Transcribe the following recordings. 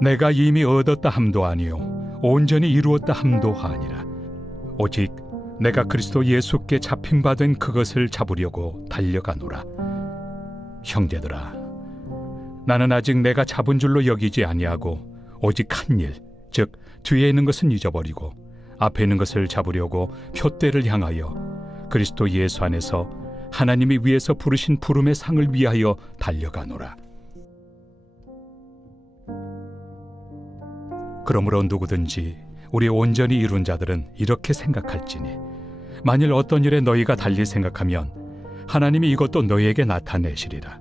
내가 이미 얻었다 함도 아니요 온전히 이루었다 함도 아니라 오직 내가 그리스도 예수께 잡힌 바 된 그것을 잡으려고 달려가노라. 형제들아, 나는 아직 내가 잡은 줄로 여기지 아니하고 오직 한 일, 즉 뒤에 있는 것은 잊어버리고 앞에 있는 것을 잡으려고 표대를 향하여 그리스도 예수 안에서 하나님이 위에서 부르신 부름의 상을 위하여 달려가노라. 그러므로 누구든지 우리 온전히 이룬 자들은 이렇게 생각할지니 만일 어떤 일에 너희가 달리 생각하면 하나님이 이것도 너희에게 나타내시리라.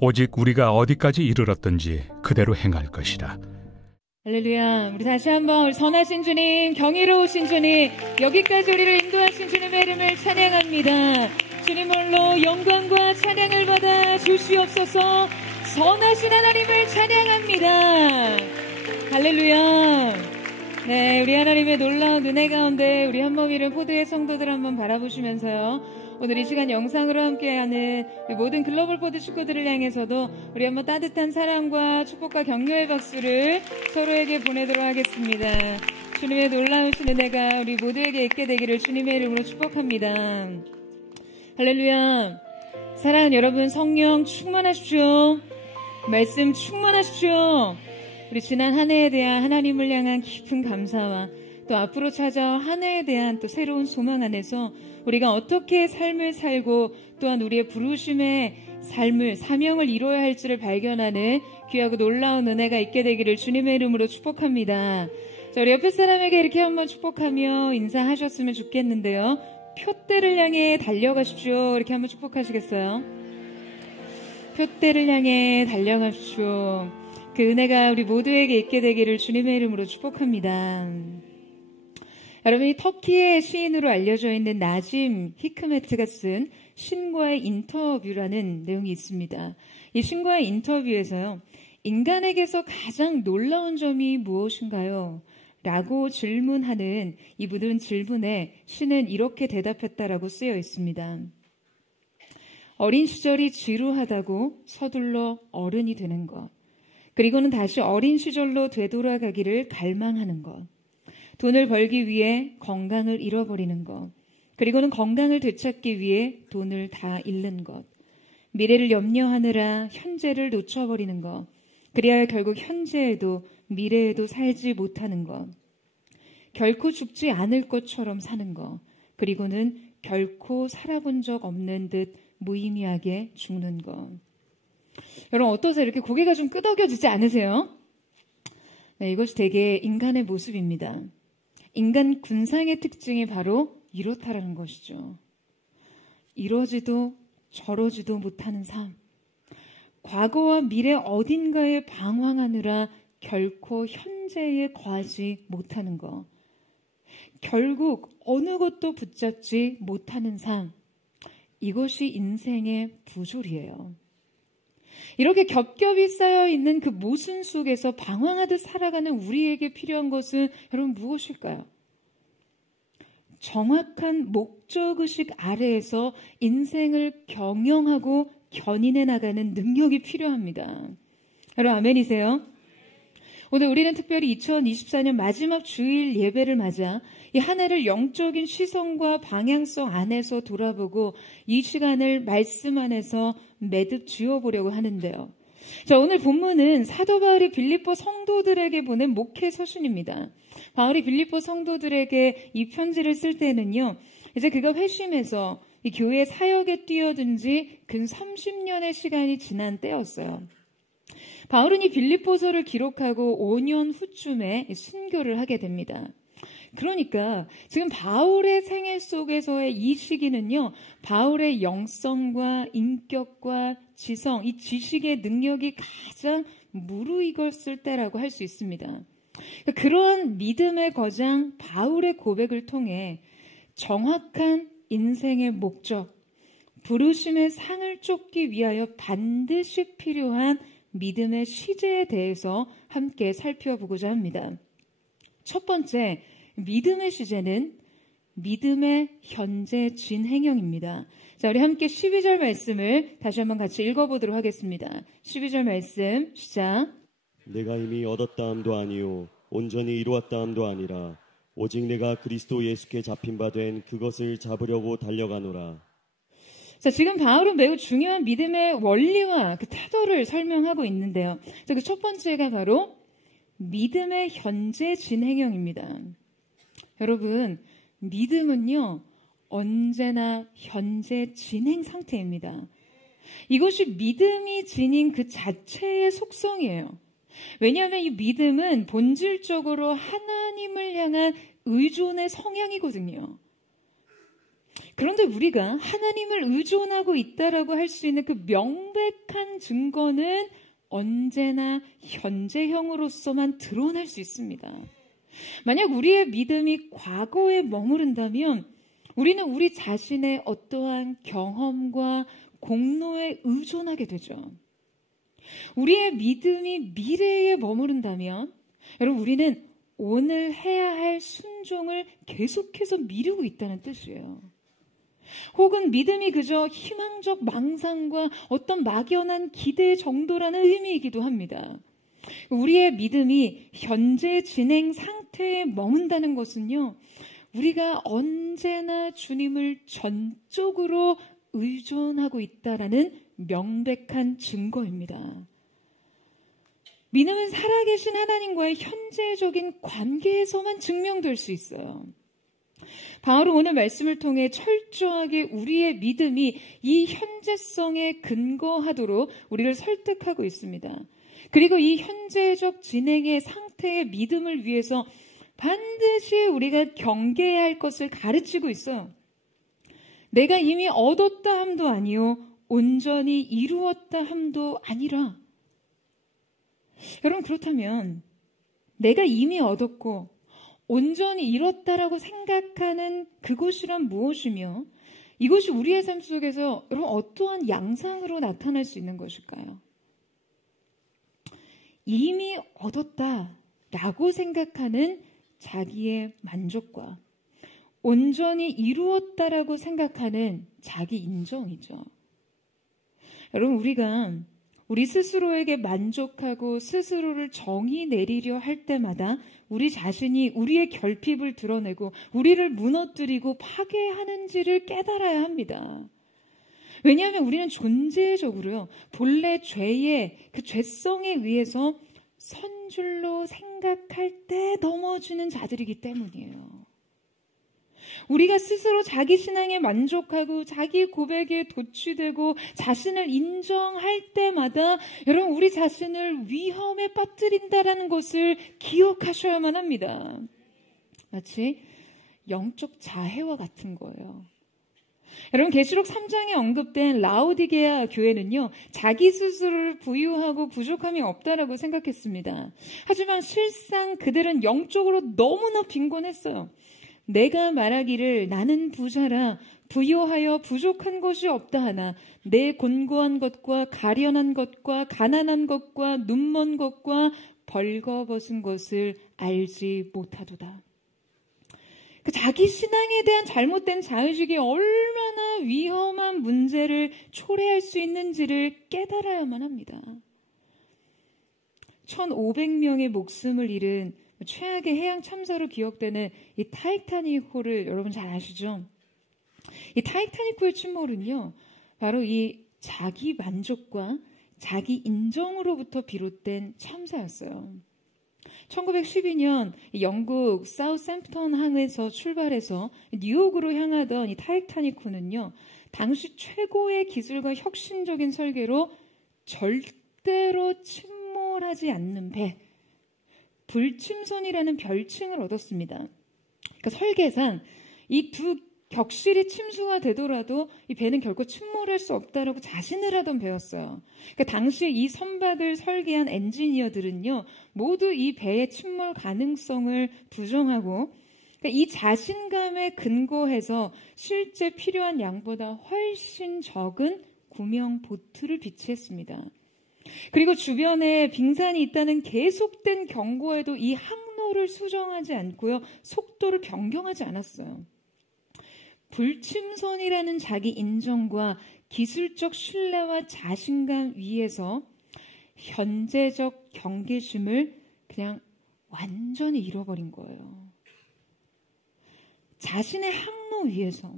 오직 우리가 어디까지 이르렀든지 그대로 행할 것이라. 할렐루야. 우리 다시 한번 우리 선하신 주님, 경이로우신 주님, 여기까지 우리를 인도하신 주님의 이름을 찬양합니다. 주님 홀로 영광과 찬양을 받아 주시옵소서. 선하신 하나님을 찬양합니다. 할렐루야. 네, 우리 하나님의 놀라운 은혜 가운데 우리 한몸 이룬 포도의 성도들 한번 바라보시면서요. 오늘 이 시간 영상으로 함께하는 모든 글로벌 포드 식구들을 향해서도 우리 한번 따뜻한 사랑과 축복과 격려의 박수를 서로에게 보내도록 하겠습니다. 주님의 놀라우신 은혜가 우리 모두에게 있게 되기를 주님의 이름으로 축복합니다. 할렐루야. 사랑하는 여러분, 성령 충만하십시오. 말씀 충만하십시오. 우리 지난 한 해에 대한 하나님을 향한 깊은 감사와 또 앞으로 찾아올 한 해에 대한 또 새로운 소망 안에서 우리가 어떻게 삶을 살고 또한 우리의 부르심의 삶을, 사명을 이루어야 할지를 발견하는 귀하고 놀라운 은혜가 있게 되기를 주님의 이름으로 축복합니다. 자, 우리 옆에 사람에게 이렇게 한번 축복하며 인사하셨으면 좋겠는데요. 표대를 향해 달려가십시오. 이렇게 한번 축복하시겠어요? 표대를 향해 달려가십시오. 그 은혜가 우리 모두에게 있게 되기를 주님의 이름으로 축복합니다. 여러분, 이 터키의 시인으로 알려져 있는 나짐 히크메트가 쓴 신과의 인터뷰라는 내용이 있습니다. 이 신과의 인터뷰에서요, 인간에게서 가장 놀라운 점이 무엇인가요? 라고 질문하는 이 모든 질문에 신은 이렇게 대답했다라고 쓰여 있습니다. 어린 시절이 지루하다고 서둘러 어른이 되는 것, 그리고는 다시 어린 시절로 되돌아가기를 갈망하는 것, 돈을 벌기 위해 건강을 잃어버리는 것, 그리고는 건강을 되찾기 위해 돈을 다 잃는 것, 미래를 염려하느라 현재를 놓쳐버리는 것, 그래야 결국 현재에도 미래에도 살지 못하는 것, 결코 죽지 않을 것처럼 사는 것, 그리고는 결코 살아본 적 없는 듯 무의미하게 죽는 것. 여러분, 어떠세요? 이렇게 고개가 좀 끄덕여지지 않으세요? 네, 이것이 되게 인간의 모습입니다. 인간 군상의 특징이 바로 이렇다라는 것이죠. 이러지도 저러지도 못하는 삶. 과거와 미래 어딘가에 방황하느라 결코 현재에 거하지 못하는 것. 결국 어느 것도 붙잡지 못하는 삶. 이것이 인생의 부조리예요. 이렇게 겹겹이 쌓여있는 그 모순 속에서 방황하듯 살아가는 우리에게 필요한 것은 여러분 무엇일까요? 정확한 목적의식 아래에서 인생을 경영하고 견인해 나가는 능력이 필요합니다. 여러분 아멘이세요? 오늘 우리는 특별히 2024년 마지막 주일 예배를 맞아 이 한 해를 영적인 시선과 방향성 안에서 돌아보고 이 시간을 말씀 안에서 매듭 지어보려고 하는데요. 자, 오늘 본문은 사도 바울이 빌립보 성도들에게 보낸 목회 서신입니다. 바울이 빌립보 성도들에게 이 편지를 쓸 때는요, 이제 그가 회심해서 이 교회 사역에 뛰어든 지 근 30년의 시간이 지난 때였어요. 바울은 이 빌립보서를 기록하고 5년 후쯤에 순교를 하게 됩니다. 그러니까 지금 바울의 생애 속에서의 이 시기는요, 바울의 영성과 인격과 지성, 이 지식의 능력이 가장 무르익었을 때라고 할 수 있습니다. 그런 믿음의 거장 바울의 고백을 통해 정확한 인생의 목적, 부르심의 상을 쫓기 위하여 반드시 필요한 믿음의 시제에 대해서 함께 살펴보고자 합니다. 첫 번째, 믿음의 시제는 믿음의 현재 진행형입니다. 자, 우리 함께 12절 말씀을 다시 한번 같이 읽어보도록 하겠습니다. 12절 말씀 시작. 내가 이미 얻었다함도 아니요 온전히 이루었다함도 아니라 오직 내가 그리스도 예수께 잡힌 바 된 그것을 잡으려고 달려가노라. 자, 지금 바울은 매우 중요한 믿음의 원리와 그 태도를 설명하고 있는데요. 그 첫 번째가 바로 믿음의 현재 진행형입니다. 여러분, 믿음은요, 언제나 현재 진행 상태입니다. 이것이 믿음이 지닌 그 자체의 속성이에요. 왜냐하면 이 믿음은 본질적으로 하나님을 향한 의존의 성향이거든요. 그런데 우리가 하나님을 의존하고 있다라고 할 수 있는 그 명백한 증거는 언제나 현재형으로서만 드러날 수 있습니다. 만약 우리의 믿음이 과거에 머무른다면 우리는 우리 자신의 어떠한 경험과 공로에 의존하게 되죠. 우리의 믿음이 미래에 머무른다면 여러분 우리는 오늘 해야 할 순종을 계속해서 미루고 있다는 뜻이에요. 혹은 믿음이 그저 희망적 망상과 어떤 막연한 기대 정도라는 의미이기도 합니다. 우리의 믿음이 현재 진행 상태에 머문다는 것은요, 우리가 언제나 주님을 전적으로 의존하고 있다라는 명백한 증거입니다. 믿음은 살아계신 하나님과의 현재적인 관계에서만 증명될 수 있어요. 바울은 오늘 말씀을 통해 철저하게 우리의 믿음이 이 현재성에 근거하도록 우리를 설득하고 있습니다. 그리고 이 현재적 진행의 상태의 믿음을 위해서 반드시 우리가 경계해야 할 것을 가르치고 있어요. 내가 이미 얻었다 함도 아니요 온전히 이루었다 함도 아니라. 여러분, 그렇다면 내가 이미 얻었고 온전히 이뤘다라고 생각하는 그것이란 무엇이며 이것이 우리의 삶 속에서 여러분 어떠한 양상으로 나타날 수 있는 것일까요? 이미 얻었다라고 생각하는 자기의 만족과 온전히 이루었다라고 생각하는 자기 인정이죠. 여러분, 우리가 우리 스스로에게 만족하고 스스로를 정의 내리려 할 때마다 우리 자신이 우리의 결핍을 드러내고 우리를 무너뜨리고 파괴하는지를 깨달아야 합니다. 왜냐하면 우리는 존재적으로요, 본래 죄의 그 죄성에 의해서 선줄로 생각할 때 넘어지는 자들이기 때문이에요. 우리가 스스로 자기 신앙에 만족하고 자기 고백에 도취되고 자신을 인정할 때마다 여러분 우리 자신을 위험에 빠뜨린다라는 것을 기억하셔야만 합니다. 마치 영적 자해와 같은 거예요. 여러분, 계시록 3장에 언급된 라오디게아 교회는요, 자기 스스로를 부유하고 부족함이 없다라고 생각했습니다. 하지만 실상 그들은 영적으로 너무나 빈곤했어요. 내가 말하기를 나는 부자라 부요하여 부족한 것이 없다 하나 내 곤고한 것과 가련한 것과 가난한 것과 눈먼 것과 벌거벗은 것을 알지 못하도다. 그 자기 신앙에 대한 잘못된 자의식이 얼마나 위험한 문제를 초래할 수 있는지를 깨달아야만 합니다. 1,500명의 목숨을 잃은 최악의 해양 참사로 기억되는 이 타이타닉호를 여러분 잘 아시죠? 이 타이타닉호의 침몰은요, 바로 이 자기 만족과 자기 인정으로부터 비롯된 참사였어요. 1912년 영국 사우샘프턴 항에서 출발해서 뉴욕으로 향하던 이 타이타닉호는요, 당시 최고의 기술과 혁신적인 설계로 절대로 침몰하지 않는 배, 불침선이라는 별칭을 얻었습니다. 그러니까 설계상 이 두 격실이 침수가 되더라도 이 배는 결코 침몰할 수 없다라고 자신을 하던 배였어요. 그러니까 당시에 이 선박을 설계한 엔지니어들은요, 모두 이 배의 침몰 가능성을 부정하고 그러니까 이 자신감에 근거해서 실제 필요한 양보다 훨씬 적은 구명 보트를 비치했습니다. 그리고 주변에 빙산이 있다는 계속된 경고에도 이 항로를 수정하지 않고요, 속도를 변경하지 않았어요. 불침선이라는 자기 인정과 기술적 신뢰와 자신감 위에서 현재적 경계심을 그냥 완전히 잃어버린 거예요. 자신의 항로 위에서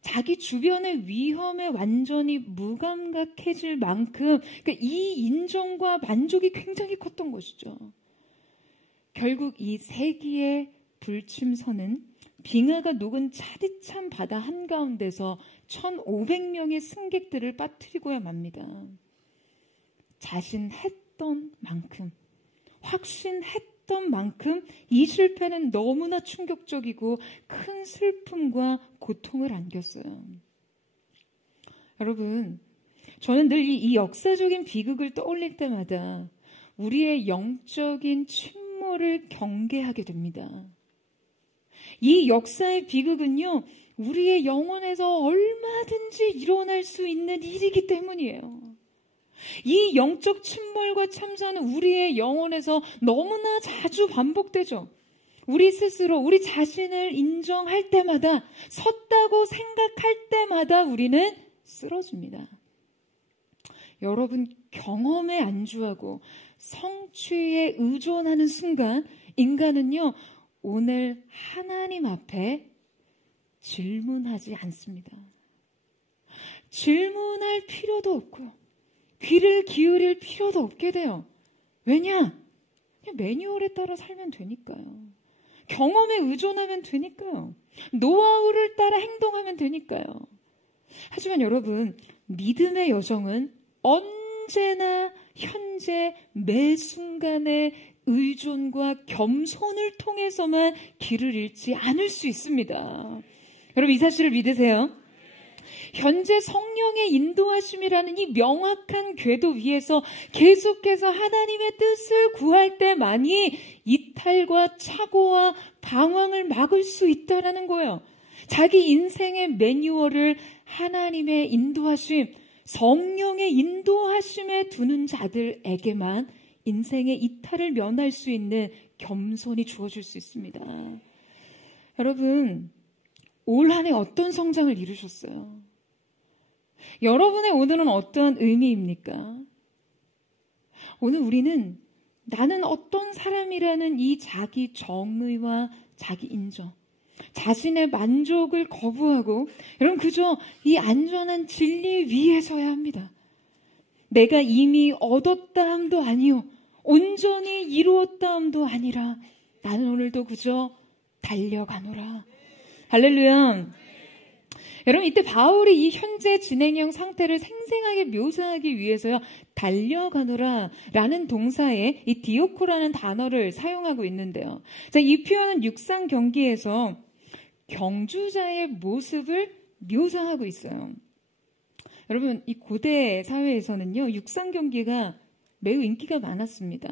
자기 주변의 위험에 완전히 무감각해질 만큼 그러니까 이 인정과 만족이 굉장히 컸던 것이죠. 결국 이 세기의 불침선은 빙하가 녹은 차디찬 바다 한가운데서 1,500명의 승객들을 빠뜨리고야 맙니다. 자신했던 만큼, 확신했던 만큼 이 실패는 너무나 충격적이고 큰 슬픔과 고통을 안겼어요. 여러분, 저는 늘 이 역사적인 비극을 떠올릴 때마다 우리의 영적인 침몰을 경계하게 됩니다. 이 역사의 비극은요, 우리의 영혼에서 얼마든지 일어날 수 있는 일이기 때문이에요. 이 영적 침몰과 참사는 우리의 영혼에서 너무나 자주 반복되죠. 우리 스스로 우리 자신을 인정할 때마다, 섰다고 생각할 때마다 우리는 쓰러집니다. 여러분, 경험에 안주하고 성취에 의존하는 순간 인간은요, 오늘 하나님 앞에 질문하지 않습니다. 질문할 필요도 없고요. 귀를 기울일 필요도 없게 돼요. 왜냐? 그냥 매뉴얼에 따라 살면 되니까요. 경험에 의존하면 되니까요. 노하우를 따라 행동하면 되니까요. 하지만 여러분, 믿음의 여정은 언제나 현재 매 순간의 의존과 겸손을 통해서만 길을 잃지 않을 수 있습니다. 여러분, 이 사실을 믿으세요? 현재 성령의 인도하심이라는 이 명확한 궤도 위에서 계속해서 하나님의 뜻을 구할 때만이 이탈과 착오와 방황을 막을 수 있다라는 거예요. 자기 인생의 매뉴얼을 하나님의 인도하심, 성령의 인도하심에 두는 자들에게만 인생의 이탈을 면할 수 있는 겸손이 주어질 수 있습니다. 여러분, 올 한 해 어떤 성장을 이루셨어요? 여러분의 오늘은 어떠한 의미입니까? 오늘 우리는 나는 어떤 사람이라는 이 자기 정의와 자기 인정, 자신의 만족을 거부하고 여러분 그저 이 안전한 진리 위에 서야 합니다. 내가 이미 얻었다 함도 아니요 온전히 이루었다 함도 아니라 나는 오늘도 그저 달려가노라. 할렐루야. 여러분, 이때 바울이 이 현재 진행형 상태를 생생하게 묘사하기 위해서요, 달려가노라 라는 동사에 이 디오코라는 단어를 사용하고 있는데요. 자, 이 표현은 육상 경기에서 경주자의 모습을 묘사하고 있어요. 여러분, 이 고대 사회에서는요, 육상 경기가 매우 인기가 많았습니다.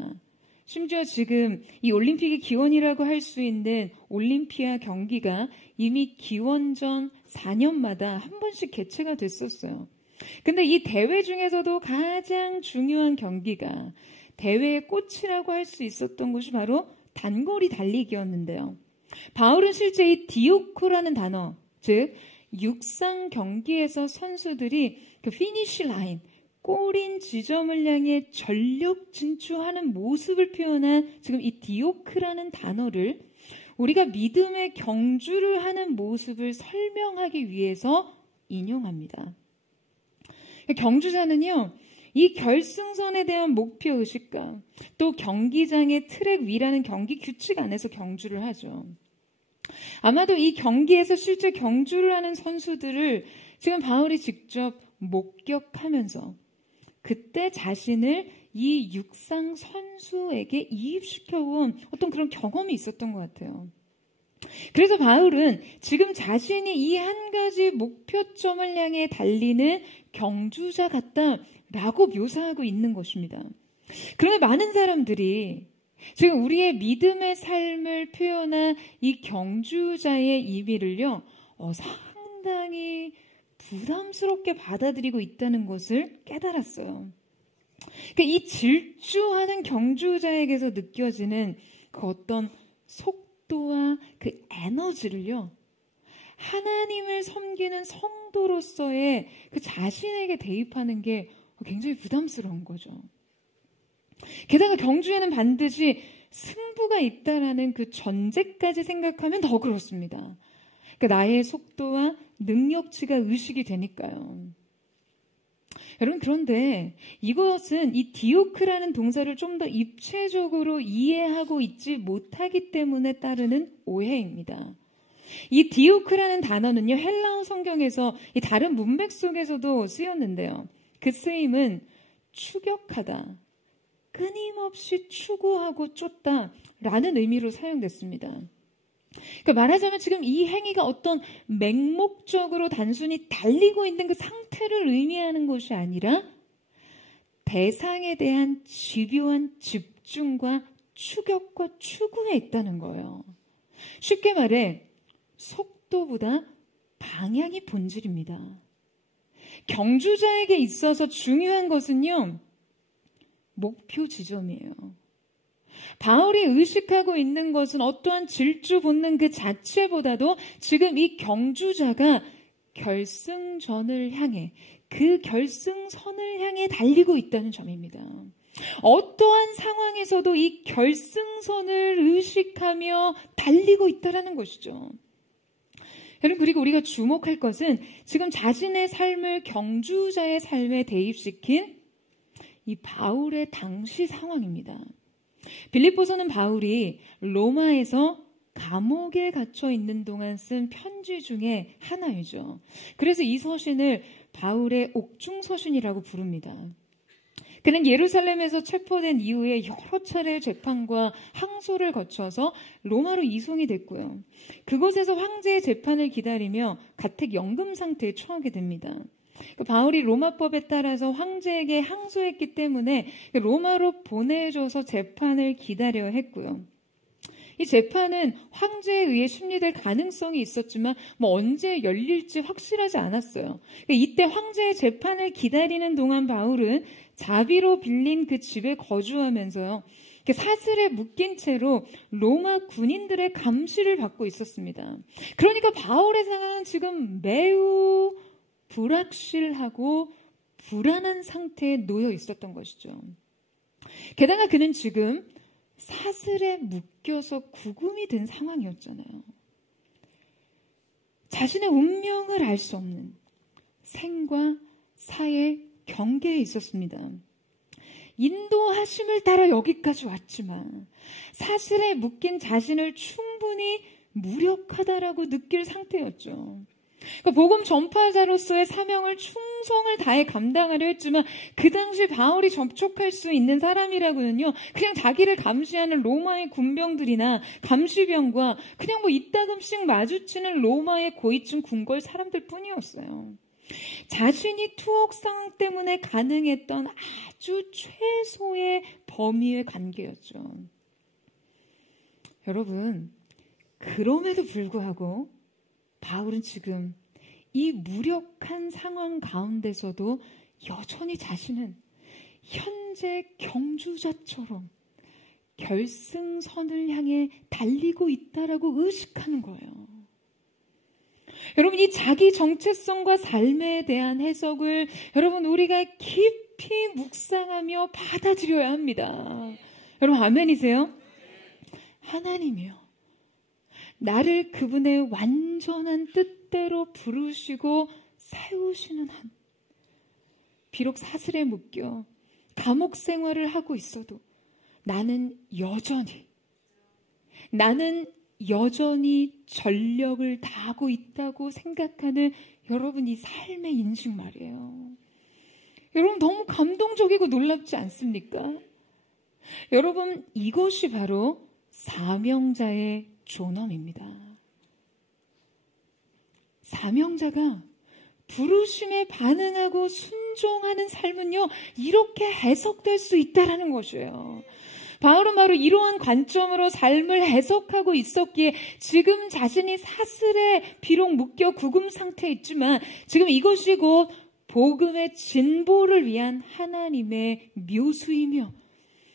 심지어 지금 이 올림픽의 기원이라고 할 수 있는 올림피아 경기가 이미 기원전 4년마다 한 번씩 개최가 됐었어요. 근데 이 대회 중에서도 가장 중요한 경기가 대회의 꽃이라고 할 수 있었던 것이 바로 단거리 달리기였는데요. 바울은 실제 이 디오코라는 단어, 즉 육상 경기에서 선수들이 그 피니시 라인, 꼬린 지점을 향해 전력 진출하는 모습을 표현한 지금 이 디오크라는 단어를 우리가 믿음의 경주를 하는 모습을 설명하기 위해서 인용합니다. 경주자는요, 이 결승선에 대한 목표의식과 또 경기장의 트랙 위라는 경기 규칙 안에서 경주를 하죠. 아마도 이 경기에서 실제 경주를 하는 선수들을 지금 바울이 직접 목격하면서 그때 자신을 이 육상 선수에게 이입시켜온 어떤 그런 경험이 있었던 것 같아요. 그래서 바울은 지금 자신이 이 한 가지 목표점을 향해 달리는 경주자 같다라고 묘사하고 있는 것입니다. 그런데 많은 사람들이 지금 우리의 믿음의 삶을 표현한 이 경주자의 의미를요, 상당히 부담스럽게 받아들이고 있다는 것을 깨달았어요. 그러니까 이 질주하는 경주자에게서 느껴지는 그 어떤 속도와 그 에너지를요, 하나님을 섬기는 성도로서의 그 자신에게 대입하는 게 굉장히 부담스러운 거죠. 게다가 경주에는 반드시 승부가 있다라는 그 전제까지 생각하면 더 그렇습니다. 그러니까 나의 속도와 능력치가 의식이 되니까요. 여러분, 그런데 이것은 이 디오크라는 동사를 좀 더 입체적으로 이해하고 있지 못하기 때문에 따르는 오해입니다. 이 디오크라는 단어는요, 헬라어 성경에서 이 다른 문맥 속에서도 쓰였는데요. 그 쓰임은 추격하다, 끊임없이 추구하고 쫓다라는 의미로 사용됐습니다. 그러니까 말하자면 지금 이 행위가 어떤 맹목적으로 단순히 달리고 있는 그 상태를 의미하는 것이 아니라 대상에 대한 집요한 집중과 추격과 추구에 있다는 거예요. 쉽게 말해 속도보다 방향이 본질입니다. 경주자에게 있어서 중요한 것은요, 목표 지점이에요. 바울이 의식하고 있는 것은 어떠한 질주 본능 그 자체보다도 지금 이 경주자가 결승전을 향해, 그 결승선을 향해 달리고 있다는 점입니다. 어떠한 상황에서도 이 결승선을 의식하며 달리고 있다는 것이죠. 여러분, 그리고 우리가 주목할 것은 지금 자신의 삶을 경주자의 삶에 대입시킨 이 바울의 당시 상황입니다. 빌립보서는 바울이 로마에서 감옥에 갇혀 있는 동안 쓴 편지 중에 하나이죠. 그래서 이 서신을 바울의 옥중서신이라고 부릅니다. 그는 예루살렘에서 체포된 이후에 여러 차례의 재판과 항소를 거쳐서 로마로 이송이 됐고요. 그곳에서 황제의 재판을 기다리며 가택연금 상태에 처하게 됩니다. 바울이 로마법에 따라서 황제에게 항소했기 때문에 로마로 보내줘서 재판을 기다려야 했고요. 이 재판은 황제에 의해 심리될 가능성이 있었지만 언제 열릴지 확실하지 않았어요. 이때 황제의 재판을 기다리는 동안 바울은 자비로 빌린 그 집에 거주하면서요, 사슬에 묶인 채로 로마 군인들의 감시를 받고 있었습니다. 그러니까 바울의 상황은 지금 매우 불확실하고 불안한 상태에 놓여 있었던 것이죠. 게다가 그는 지금 사슬에 묶여서 구금이 된 상황이었잖아요. 자신의 운명을 알 수 없는 생과 사의 경계에 있었습니다. 인도하심을 따라 여기까지 왔지만 사슬에 묶인 자신을 충분히 무력하다라고 느낄 상태였죠. 그러니까 복음 전파자로서의 사명을 충성을 다해 감당하려 했지만 그 당시 바울이 접촉할 수 있는 사람이라고는요, 그냥 자기를 감시하는 로마의 군병들이나 감시병과 그냥 이따금씩 마주치는 로마의 고위층 궁궐 사람들 뿐이었어요. 자신이 투옥 상황 때문에 가능했던 아주 최소의 범위의 관계였죠. 여러분, 그럼에도 불구하고 바울은 지금 이 무력한 상황 가운데서도 여전히 자신은 현재 경주자처럼 결승선을 향해 달리고 있다라고 의식하는 거예요. 여러분, 이 자기 정체성과 삶에 대한 해석을 여러분 우리가 깊이 묵상하며 받아들여야 합니다. 여러분, 아멘이세요? 하나님이요, 나를 그분의 완전한 뜻대로 부르시고 세우시는 한, 비록 사슬에 묶여 감옥 생활을 하고 있어도 나는 여전히 전력을 다하고 있다고 생각하는 여러분 이 삶의 인식 말이에요. 여러분, 너무 감동적이고 놀랍지 않습니까? 여러분, 이것이 바로 사명자의 존엄입니다. 사명자가 부르심에 반응하고 순종하는 삶은요, 이렇게 해석될 수 있다라는 것이에요. 바울은 바로 이러한 관점으로 삶을 해석하고 있었기에 지금 자신이 사슬에 비록 묶여 구금 상태에 있지만 지금 이것이 곧 복음의 진보를 위한 하나님의 묘수이며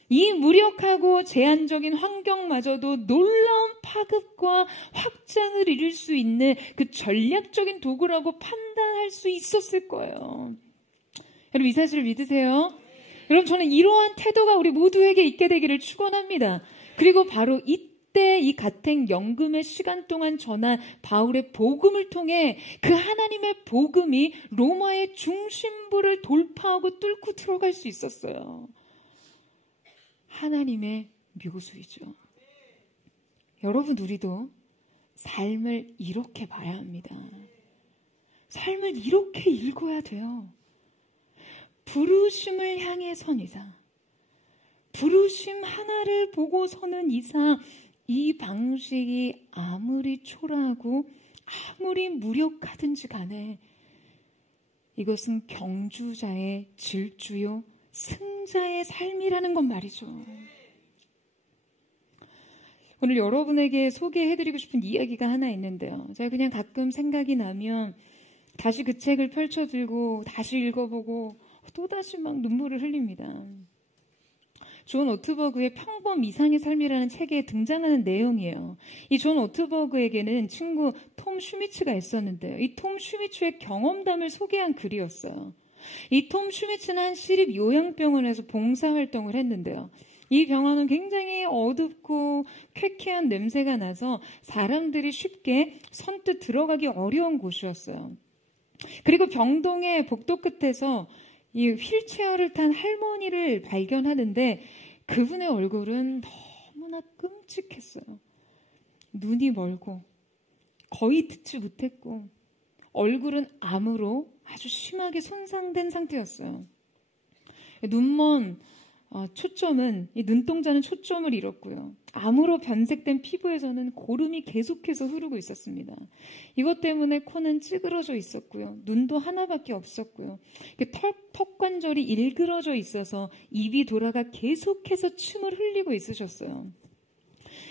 이 무력하고 제한적인 환경마저도 놀라운 파급과 확장을 이룰 수 있는 그 전략적인 도구라고 판단할 수 있었을 거예요. 여러분 이 사실을 믿으세요? 여러분 저는 이러한 태도가 우리 모두에게 있게 되기를 축원합니다. 그리고 바로 이때 이 가택 연금의 시간 동안 전한 바울의 복음을 통해 그 하나님의 복음이 로마의 중심부를 돌파하고 뚫고 들어갈 수 있었어요. 하나님의 묘수이죠. 여러분 우리도 삶을 이렇게 봐야 합니다. 삶을 이렇게 읽어야 돼요. 부르심을 향해 선이다. 부르심 하나를 보고 서는 이상 이 방식이 아무리 초라하고 아무리 무력하든지 간에 이것은 경주자의 질주요 승자의 삶이라는 건 말이죠. 오늘 여러분에게 소개해드리고 싶은 이야기가 하나 있는데요. 제가 그냥 가끔 생각이 나면 다시 그 책을 펼쳐들고 다시 읽어보고 또다시 막 눈물을 흘립니다. 존 오트버그의 평범 이상의 삶이라는 책에 등장하는 내용이에요. 이 존 오트버그에게는 친구 톰 슈미츠가 있었는데요. 이 톰 슈미츠의 경험담을 소개한 글이었어요. 이 톰 슈미츠는 한 시립 요양병원에서 봉사활동을 했는데요. 이 병원은 굉장히 어둡고 쾌쾌한 냄새가 나서 사람들이 쉽게 선뜻 들어가기 어려운 곳이었어요. 그리고 병동의 복도 끝에서 이 휠체어를 탄 할머니를 발견하는데 그분의 얼굴은 너무나 끔찍했어요. 눈이 멀고 거의 듣지 못했고 얼굴은 암으로 아주 심하게 손상된 상태였어요. 눈먼 초점은, 이 눈동자는 초점을 잃었고요. 암으로 변색된 피부에서는 고름이 계속해서 흐르고 있었습니다. 이것 때문에 코는 찌그러져 있었고요. 눈도 하나밖에 없었고요. 턱관절이 일그러져 있어서 입이 돌아가 계속해서 침을 흘리고 있으셨어요.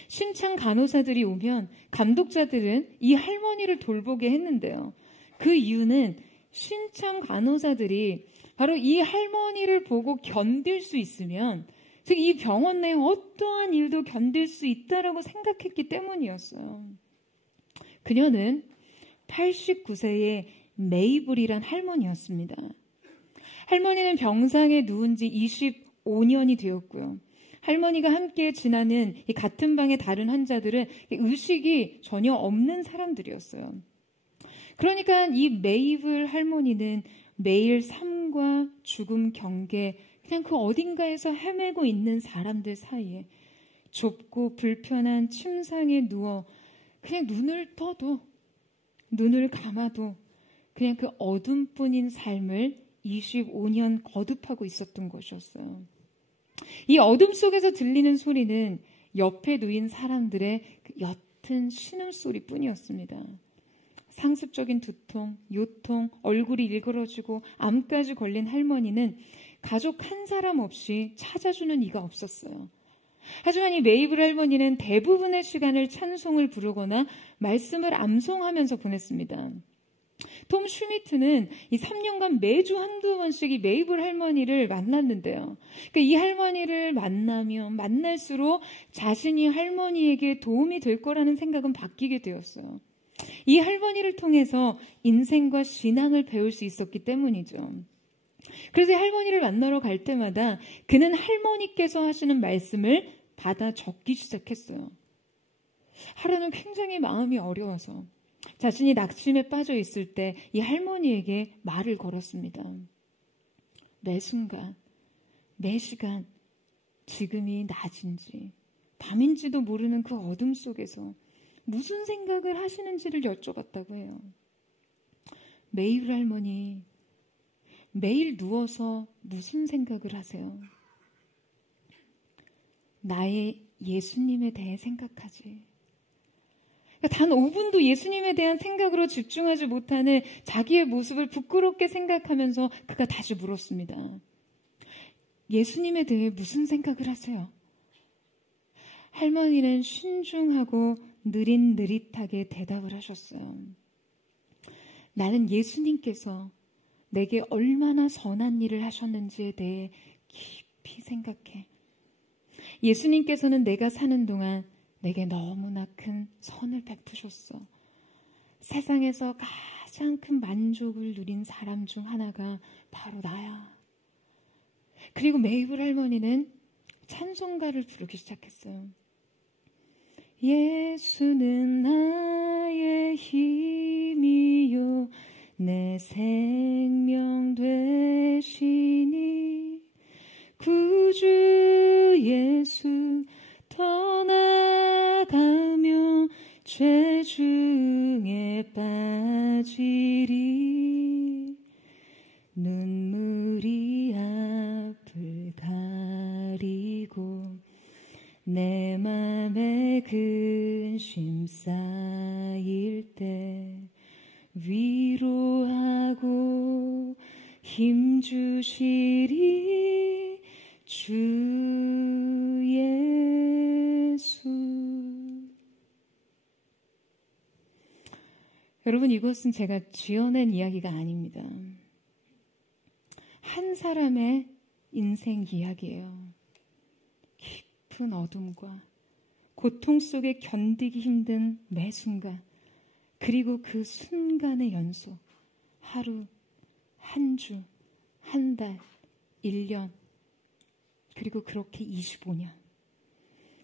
신창 간호사들이 오면 감독자들은 이 할머니를 돌보게 했는데요. 그 이유는 신창 간호사들이 바로 이 할머니를 보고 견딜 수 있으면, 즉 이 병원 내 어떠한 일도 견딜 수 있다라고 생각했기 때문이었어요. 그녀는 89세의 메이블이란 할머니였습니다. 할머니는 병상에 누운 지 25년이 되었고요. 할머니가 함께 지나는 이 같은 방의 다른 환자들은 의식이 전혀 없는 사람들이었어요. 그러니까 이 메이블 할머니는 매일 삶과 죽음 경계, 그냥 그 어딘가에서 헤매고 있는 사람들 사이에 좁고 불편한 침상에 누워 그냥 눈을 떠도, 눈을 감아도 그냥 그 어둠뿐인 삶을 25년 거듭하고 있었던 것이었어요. 이 어둠 속에서 들리는 소리는 옆에 누인 사람들의 그 옅은 신음소리뿐이었습니다. 상습적인 두통, 요통, 얼굴이 일그러지고 암까지 걸린 할머니는 가족 한 사람 없이 찾아주는 이가 없었어요. 하지만 이 메이블 할머니는 대부분의 시간을 찬송을 부르거나 말씀을 암송하면서 보냈습니다. 톰 슈미트는 이 3년간 매주 한두 번씩 이 메이블 할머니를 만났는데요. 그러니까 이 할머니를 만나면 만날수록 자신이 할머니에게 도움이 될 거라는 생각은 바뀌게 되었어요. 이 할머니를 통해서 인생과 신앙을 배울 수 있었기 때문이죠. 그래서 할머니를 만나러 갈 때마다 그는 할머니께서 하시는 말씀을 받아 적기 시작했어요. 하루는 굉장히 마음이 어려워서 자신이 낙심에 빠져 있을 때 이 할머니에게 말을 걸었습니다. 매 순간, 매 시간, 지금이 낮인지 밤인지도 모르는 그 어둠 속에서 무슨 생각을 하시는지를 여쭤봤다고 해요. 메이블 할머니, 매일 누워서 무슨 생각을 하세요? 나의 예수님에 대해 생각하지. 단 5분도 예수님에 대한 생각으로 집중하지 못하는 자기의 모습을 부끄럽게 생각하면서 그가 다시 물었습니다. 예수님에 대해 무슨 생각을 하세요? 할머니는 신중하고 느릿느릿하게 대답을 하셨어요. 나는 예수님께서 내게 얼마나 선한 일을 하셨는지에 대해 깊이 생각해. 예수님께서는 내가 사는 동안 내게 너무나 큰 선을 베푸셨어. 세상에서 가장 큰 만족을 누린 사람 중 하나가 바로 나야. 그리고 메이블 할머니는 찬송가를 부르기 시작했어요. 예수는 나의 힘이요 내 생명 되시니 구주 예수 떠나가며 죄 중에 빠지리 눈물이 앞을 가리고 내 맘에 근심 쌓일 때 위로하고 힘주시리 주 예수. 여러분, 이것은 제가 지어낸 이야기가 아닙니다. 한 사람의 인생 이야기예요. 깊은 어둠과 고통 속에 견디기 힘든 매 순간, 그리고 그 순간의 연속, 하루, 한 주, 한 달, 1년, 그리고 그렇게 25년.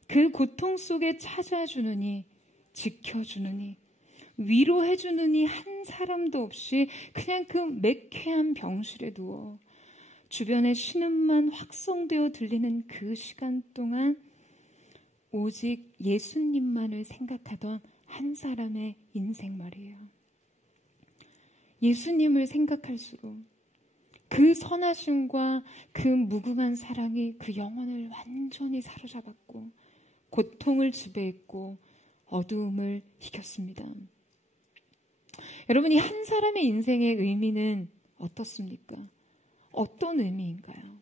그 고통 속에 찾아주느니, 지켜주느니, 위로해주느니 한 사람도 없이 그냥 그 매캐한 병실에 누워 주변의 신음만 확성되어 들리는 그 시간 동안 오직 예수님만을 생각하던 한 사람의 인생 말이에요. 예수님을 생각할수록 그 선하심과 그 무궁한 사랑이 그 영혼을 완전히 사로잡았고 고통을 지배했고 어두움을 이겼습니다. 여러분, 이 한 사람의 인생의 의미는 어떻습니까? 어떤 의미인가요?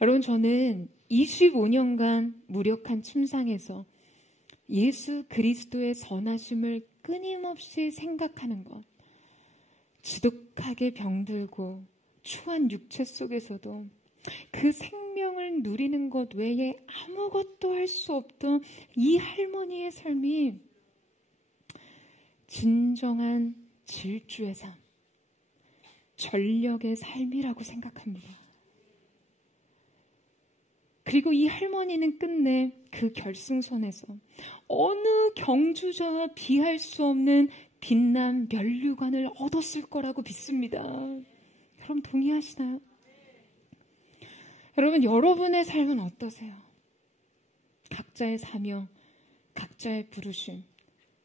여러분, 저는 25년간 무력한 침상에서 예수 그리스도의 선하심을 끊임없이 생각하는 것, 지독하게 병들고 추한 육체 속에서도 그 생명을 누리는 것 외에 아무것도 할 수 없던 이 할머니의 삶이 진정한 질주의 삶, 전력의 삶이라고 생각합니다. 그리고 이 할머니는 끝내 그 결승선에서 어느 경주자와 비할 수 없는 빛난 면류관을 얻었을 거라고 믿습니다. 여러분, 동의하시나요? 여러분, 여러분의 삶은 어떠세요? 각자의 사명, 각자의 부르심,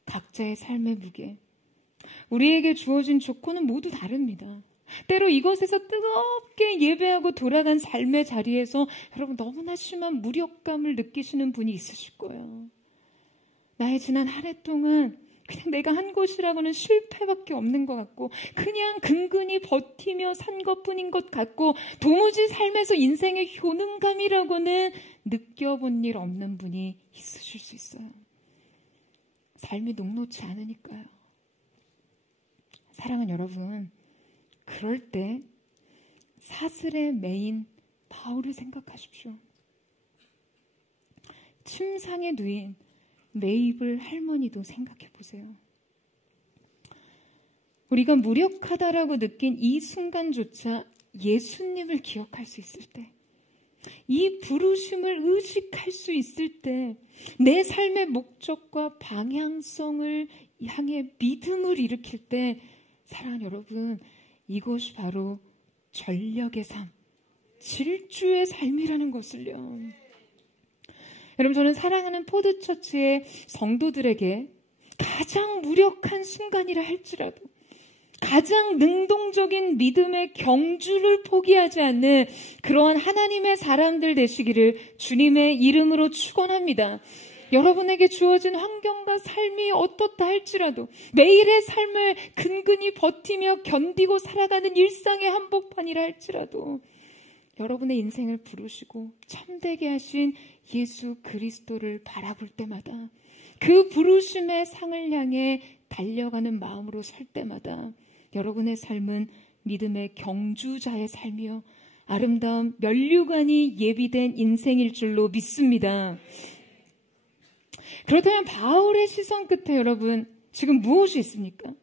각자의 삶의 무게, 우리에게 주어진 조건은 모두 다릅니다. 때로 이것에서 뜨겁게 예배하고 돌아간 삶의 자리에서 여러분 너무나 심한 무력감을 느끼시는 분이 있으실 거예요. 나의 지난 한 해 동안 그냥 내가 한 것이라고는 실패밖에 없는 것 같고 그냥 근근히 버티며 산 것뿐인 것 같고 도무지 삶에서 인생의 효능감이라고는 느껴본 일 없는 분이 있으실 수 있어요. 삶이 녹록지 않으니까요. 사랑하는 여러분, 그럴 때 사슬의 메인 바울을 생각하십시오. 침상에 누인 메이블 할머니도 생각해 보세요. 우리가 무력하다라고 느낀 이 순간조차 예수님을 기억할 수 있을 때, 이 부르심을 의식할 수 있을 때, 내 삶의 목적과 방향성을 향해 믿음을 일으킬 때, 사랑하는 여러분, 이것이 바로 전력의 삶, 질주의 삶이라는 것을요. 여러분, 저는 사랑하는 포드처치의 성도들에게 가장 무력한 순간이라 할지라도 가장 능동적인 믿음의 경주를 포기하지 않는 그러한 하나님의 사람들 되시기를 주님의 이름으로 축원합니다. 여러분에게 주어진 환경과 삶이 어떻다 할지라도 매일의 삶을 근근히 버티며 견디고 살아가는 일상의 한복판이라 할지라도 여러분의 인생을 부르시고 참되게 하신 예수 그리스도를 바라볼 때마다 그 부르심의 상을 향해 달려가는 마음으로 설 때마다 여러분의 삶은 믿음의 경주자의 삶이요 아름다운 면류관이 예비된 인생일 줄로 믿습니다. 그렇다면 바울의 시선 끝에 여러분 지금 무엇이 있습니까?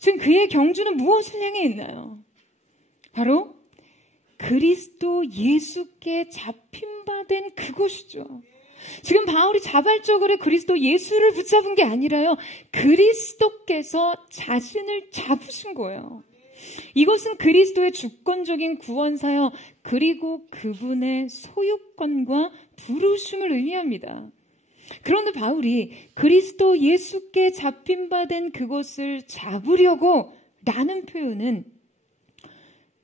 지금 그의 경주는 무엇을 향해 있나요? 바로 그리스도 예수께 잡힌 바 된 그곳이죠. 지금 바울이 자발적으로 그리스도 예수를 붙잡은 게 아니라요. 그리스도께서 자신을 잡으신 거예요. 이것은 그리스도의 주권적인 구원사여 그리고 그분의 소유권과 부르심을 의미합니다. 그런데 바울이 그리스도 예수께 잡힌 바 된 그것을 잡으려고 라는 표현은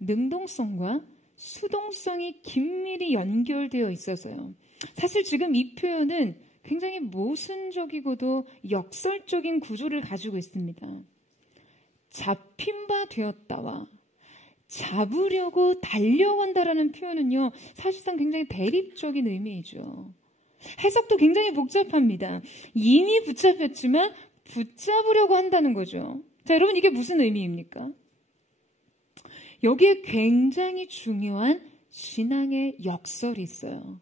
능동성과 수동성이 긴밀히 연결되어 있어서요. 사실 지금 이 표현은 굉장히 모순적이고도 역설적인 구조를 가지고 있습니다. 잡힌 바 되었다와 잡으려고 달려간다라는 표현은요, 사실상 굉장히 대립적인 의미이죠. 해석도 굉장히 복잡합니다. 이미 붙잡혔지만 붙잡으려고 한다는 거죠. 자, 여러분 이게 무슨 의미입니까? 여기에 굉장히 중요한 신앙의 역설이 있어요.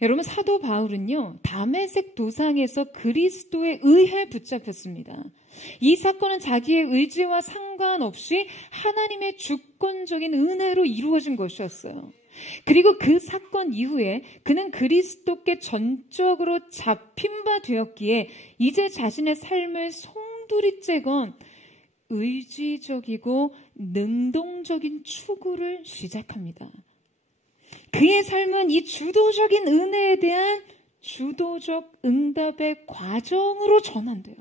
여러분 사도 바울은요, 다메섹 도상에서 그리스도에 의해 붙잡혔습니다. 이 사건은 자기의 의지와 상관없이 하나님의 주권적인 은혜로 이루어진 것이었어요. 그리고 그 사건 이후에 그는 그리스도께 전적으로 잡힌 바 되었기에 이제 자신의 삶을 송두리째 건 의지적이고 능동적인 추구를 시작합니다. 그의 삶은 이 주도적인 은혜에 대한 주도적 응답의 과정으로 전환돼요.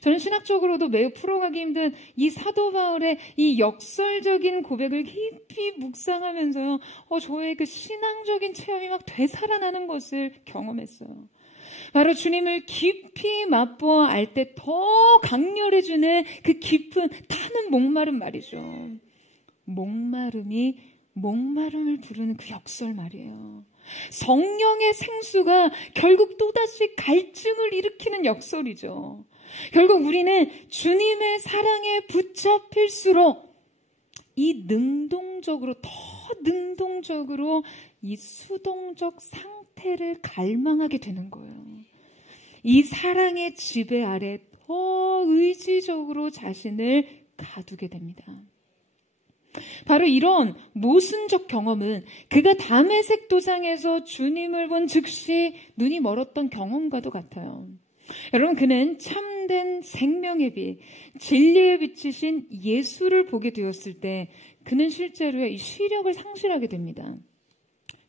저는 신학적으로도 매우 풀어가기 힘든 이 사도 바울의 이 역설적인 고백을 깊이 묵상하면서요, 저의 그 신앙적인 체험이 막 되살아나는 것을 경험했어요. 바로 주님을 깊이 맛보아 알 때 더 강렬해지는 그 깊은 타는 목마름 말이죠. 목마름이 목마름을 부르는 그 역설 말이에요. 성령의 생수가 결국 또다시 갈증을 일으키는 역설이죠. 결국 우리는 주님의 사랑에 붙잡힐수록 이 능동적으로, 더 능동적으로 이 수동적 상태를 갈망하게 되는 거예요. 이 사랑의 지배 아래 더 의지적으로 자신을 가두게 됩니다. 바로 이런 모순적 경험은 그가 다메섹 도상에서 주님을 본 즉시 눈이 멀었던 경험과도 같아요. 여러분, 그는 참된 생명의 빛, 진리의 빛이신 예수를 보게 되었을 때 그는 실제로 이 시력을 상실하게 됩니다.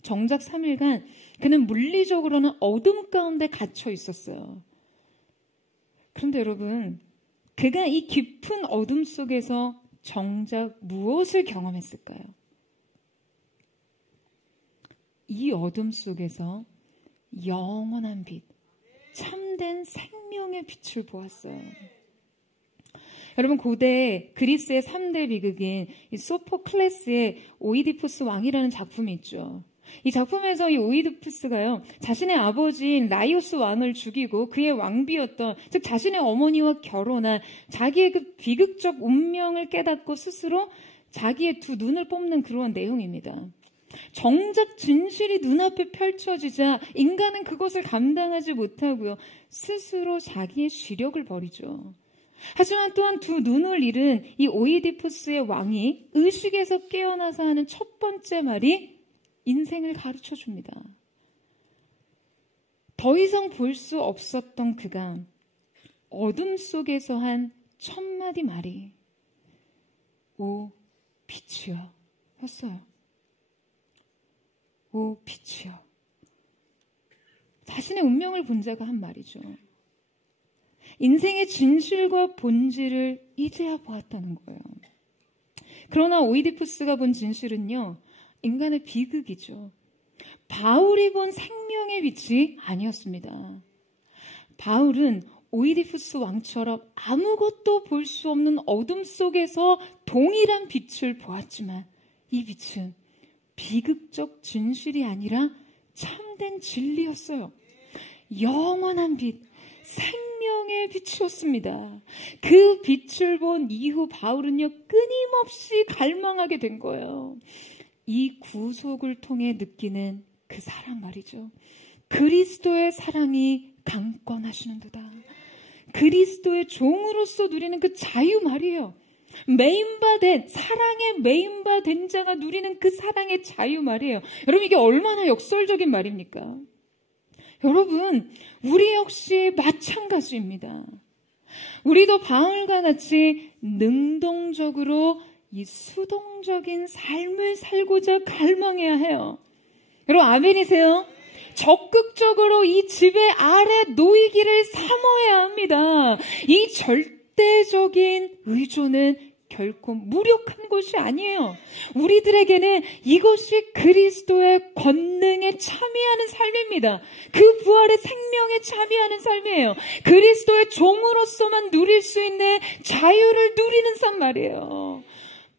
정작 3일간 그는 물리적으로는 어둠 가운데 갇혀 있었어요. 그런데 여러분, 그가 이 깊은 어둠 속에서 정작 무엇을 경험했을까요? 이 어둠 속에서 영원한 빛, 참된 생명의 빛을 보았어요. 여러분, 고대 그리스의 3대 비극인 소포클레스의 오이디푸스 왕이라는 작품이 있죠. 이 작품에서 이 오이디푸스가요, 자신의 아버지인 라이오스 왕을 죽이고 그의 왕비였던, 즉 자신의 어머니와 결혼한 자기의 그 비극적 운명을 깨닫고 스스로 자기의 두 눈을 뽑는 그러한 내용입니다. 정작 진실이 눈앞에 펼쳐지자 인간은 그것을 감당하지 못하고요, 스스로 자기의 시력을 버리죠. 하지만 또한 두 눈을 잃은 이 오이디푸스의 왕이 의식에서 깨어나서 하는 첫 번째 말이 인생을 가르쳐 줍니다. 더 이상 볼 수 없었던 그가 어둠 속에서 한 첫 마디 말이 오 빛이여 였어요. 오 빛이여. 자신의 운명을 본 자가 한 말이죠. 인생의 진실과 본질을 이제야 보았다는 거예요. 그러나 오이디푸스가 본 진실은요, 인간의 비극이죠. 바울이 본 생명의 빛이 아니었습니다. 바울은 오이디푸스 왕처럼 아무것도 볼 수 없는 어둠 속에서 동일한 빛을 보았지만 이 빛은 비극적 진실이 아니라 참된 진리였어요. 영원한 빛, 생명의 빛이었습니다. 그 빛을 본 이후 바울은요, 끊임없이 갈망하게 된 거예요. 이 구속을 통해 느끼는 그 사랑 말이죠. 그리스도의 사랑이 강권하시는도다. 그리스도의 종으로서 누리는 그 자유 말이에요. 메인바된, 사랑의 메인바된 자가 누리는 그 사랑의 자유 말이에요. 여러분, 이게 얼마나 역설적인 말입니까? 여러분, 우리 역시 마찬가지입니다. 우리도 바울과 같이 능동적으로 이 수동적인 삶을 살고자 갈망해야 해요. 여러분, 아멘이세요? 적극적으로 이 지배 아래 놓이기를 사모해야 합니다. 이 절대적인 의존은 결코 무력한 것이 아니에요. 우리들에게는 이것이 그리스도의 권능에 참여하는 삶입니다. 그 부활의 생명에 참여하는 삶이에요. 그리스도의 종으로서만 누릴 수 있는 자유를 누리는 삶 말이에요.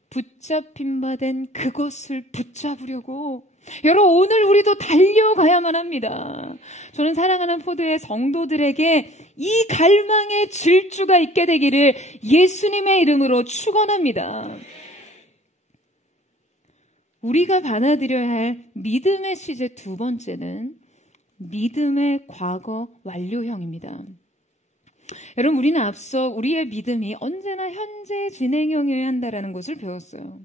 붙잡힌 바 된 그것을 붙잡으려고 여러분, 오늘 우리도 달려가야만 합니다. 저는 사랑하는 포도의 성도들에게 이 갈망의 질주가 있게 되기를 예수님의 이름으로 축원합니다. 우리가 받아들여야 할 믿음의 시제 두 번째는 믿음의 과거 완료형입니다. 여러분, 우리는 앞서 우리의 믿음이 언제나 현재 진행형이어야 한다는 것을 배웠어요.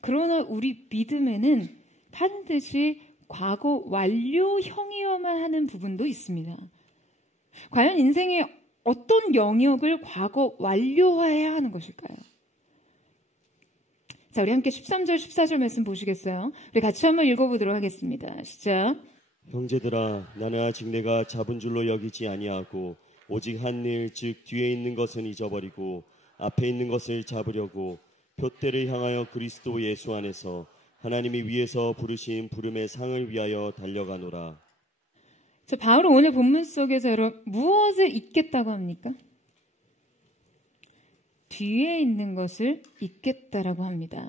그러나 우리 믿음에는 반드시 과거 완료형이어만 하는 부분도 있습니다. 과연 인생의 어떤 영역을 과거 완료화해야 하는 것일까요? 자, 우리 함께 13절, 14절 말씀 보시겠어요? 우리 같이 한번 읽어보도록 하겠습니다. 시작. 형제들아, 나는 아직 내가 잡은 줄로 여기지 아니하고 오직 한 일, 즉 뒤에 있는 것은 잊어버리고 앞에 있는 것을 잡으려고 표대를 향하여 그리스도 예수 안에서 하나님이 위에서 부르신 부름의 상을 위하여 달려가노라. 자, 바울은 오늘 본문 속에서 여러분 무엇을 잊겠다고 합니까? 뒤에 있는 것을 잊겠다라고 합니다.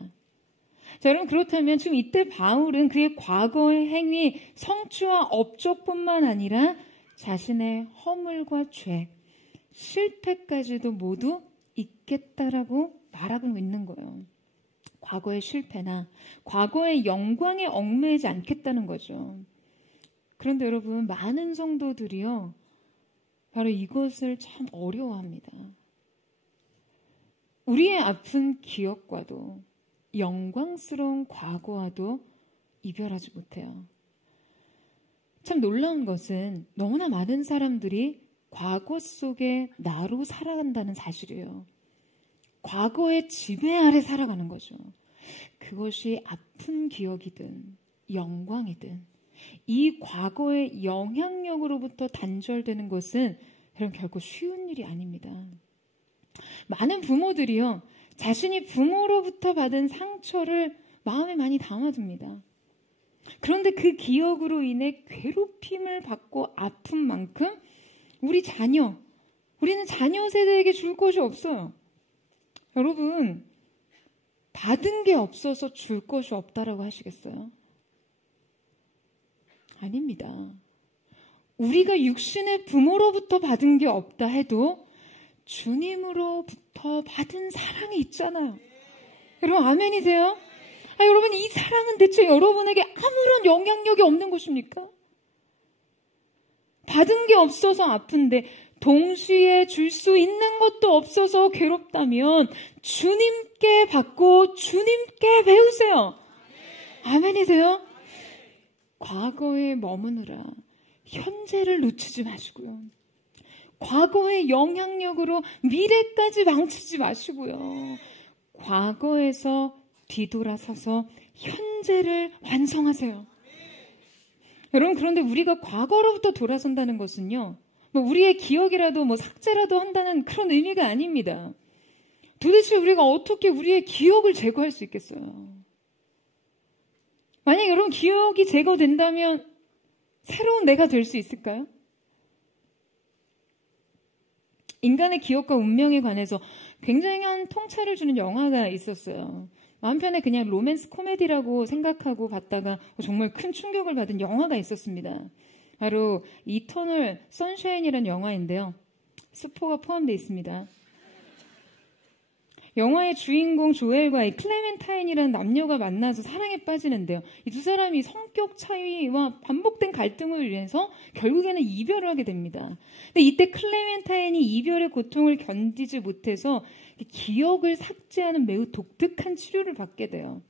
자, 여러분, 그렇다면 지금 이때 바울은 그의 과거의 행위, 성취와 업적뿐만 아니라 자신의 허물과 죄, 실패까지도 모두 잊겠다라고 말하고 있는 거예요. 과거의 실패나 과거의 영광에 얽매이지 않겠다는 거죠. 그런데 여러분, 많은 성도들이요, 바로 이것을 참 어려워합니다. 우리의 아픈 기억과도 영광스러운 과거와도 이별하지 못해요. 참 놀라운 것은 너무나 많은 사람들이 과거 속에 나로 살아간다는 사실이에요. 과거의 지배 아래 살아가는 거죠. 그것이 아픈 기억이든 영광이든 이 과거의 영향력으로부터 단절되는 것은 여러분 결코 쉬운 일이 아닙니다. 많은 부모들이요, 자신이 부모로부터 받은 상처를 마음에 많이 담아둡니다. 그런데 그 기억으로 인해 괴롭힘을 받고 아픈 만큼 우리는 자녀 세대에게 줄 것이 없어요. 여러분, 받은 게 없어서 줄 것이 없다라고 하시겠어요? 아닙니다. 우리가 육신의 부모로부터 받은 게 없다 해도 주님으로부터 받은 사랑이 있잖아요. 여러분, 아멘이세요? 여러분, 이 사랑은 대체 여러분에게 아무런 영향력이 없는 것입니까? 받은 게 없어서 아픈데 동시에 줄 수 있는 것도 없어서 괴롭다면 주님께 받고 주님께 배우세요. 아멘이세요? 과거에 머무느라 현재를 놓치지 마시고요. 과거의 영향력으로 미래까지 망치지 마시고요. 과거에서 뒤돌아서서 현재를 완성하세요. 여러분, 그런데 우리가 과거로부터 돌아선다는 것은요, 우리의 기억이라도 삭제라도 한다는 그런 의미가 아닙니다. 도대체 우리가 어떻게 우리의 기억을 제거할 수 있겠어요? 만약 여러분 기억이 제거된다면 새로운 내가 될 수 있을까요? 인간의 기억과 운명에 관해서 굉장한 통찰을 주는 영화가 있었어요. 한편에 그냥 로맨스 코미디라고 생각하고 봤다가 정말 큰 충격을 받은 영화가 있었습니다. 바로 이터널 선샤인이라는 영화인데요. 스포가 포함되어 있습니다. 영화의 주인공 조엘과 이 클레멘타인이라는 남녀가 만나서 사랑에 빠지는데요. 이 두 사람이 성격 차이와 반복된 갈등을 위해서 결국에는 이별을 하게 됩니다. 근데 이때 클레멘타인이 이별의 고통을 견디지 못해서 기억을 삭제하는 매우 독특한 치료를 받게 돼요.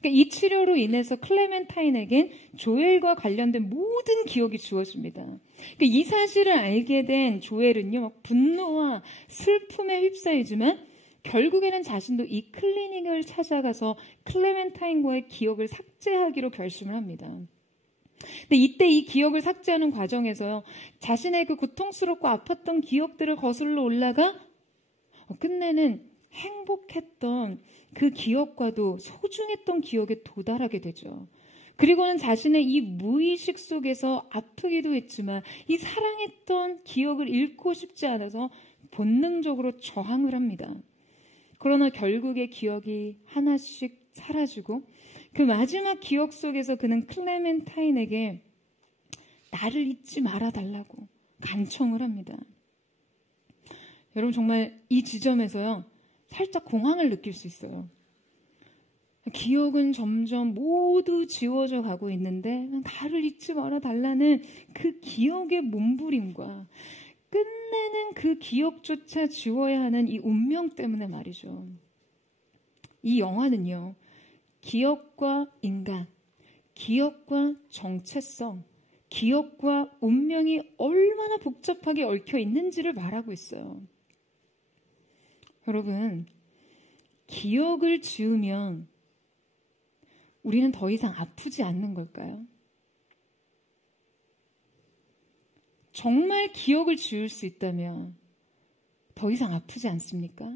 그러니까 이 치료로 인해서 클레멘타인에겐 조엘과 관련된 모든 기억이 지워집니다. 그러니까 이 사실을 알게 된 조엘은요, 막 분노와 슬픔에 휩싸이지만 결국에는 자신도 이 클리닉을 찾아가서 클레멘타인과의 기억을 삭제하기로 결심을 합니다. 근데 이때 이 기억을 삭제하는 과정에서요, 자신의 그 고통스럽고 아팠던 기억들을 거슬러 올라가 끝내는 행복했던 그 기억과도 소중했던 기억에 도달하게 되죠. 그리고는 자신의 이 무의식 속에서 아프기도 했지만 이 사랑했던 기억을 잃고 싶지 않아서 본능적으로 저항을 합니다. 그러나 결국에 기억이 하나씩 사라지고 그 마지막 기억 속에서 그는 클레멘타인에게 나를 잊지 말아달라고 간청을 합니다. 여러분, 정말 이 지점에서요, 살짝 공황을 느낄 수 있어요. 기억은 점점 모두 지워져 가고 있는데 나를 잊지 말아달라는 그 기억의 몸부림과 끝내는 그 기억조차 지워야 하는 이 운명 때문에 말이죠. 이 영화는요, 기억과 인간, 기억과 정체성, 기억과 운명이 얼마나 복잡하게 얽혀 있는지를 말하고 있어요. 여러분, 기억을 지우면 우리는 더 이상 아프지 않는 걸까요? 정말 기억을 지울 수 있다면 더 이상 아프지 않습니까?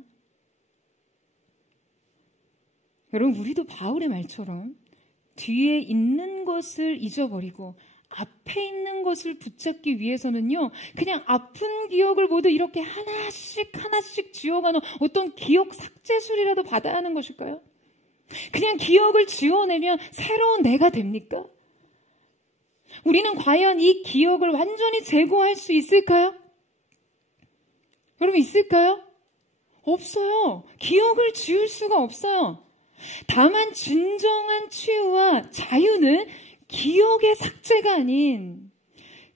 여러분, 우리도 바울의 말처럼 뒤에 있는 것을 잊어버리고 앞에 있는 것을 붙잡기 위해서는요, 그냥 아픈 기억을 모두 이렇게 하나씩 지워가는 어떤 기억 삭제술이라도 받아야 하는 것일까요? 그냥 기억을 지워내면 새로운 내가 됩니까? 우리는 과연 이 기억을 완전히 제거할 수 있을까요? 여러분, 있을까요? 없어요. 기억을 지울 수가 없어요. 다만 진정한 치유와 자유는 기억의 삭제가 아닌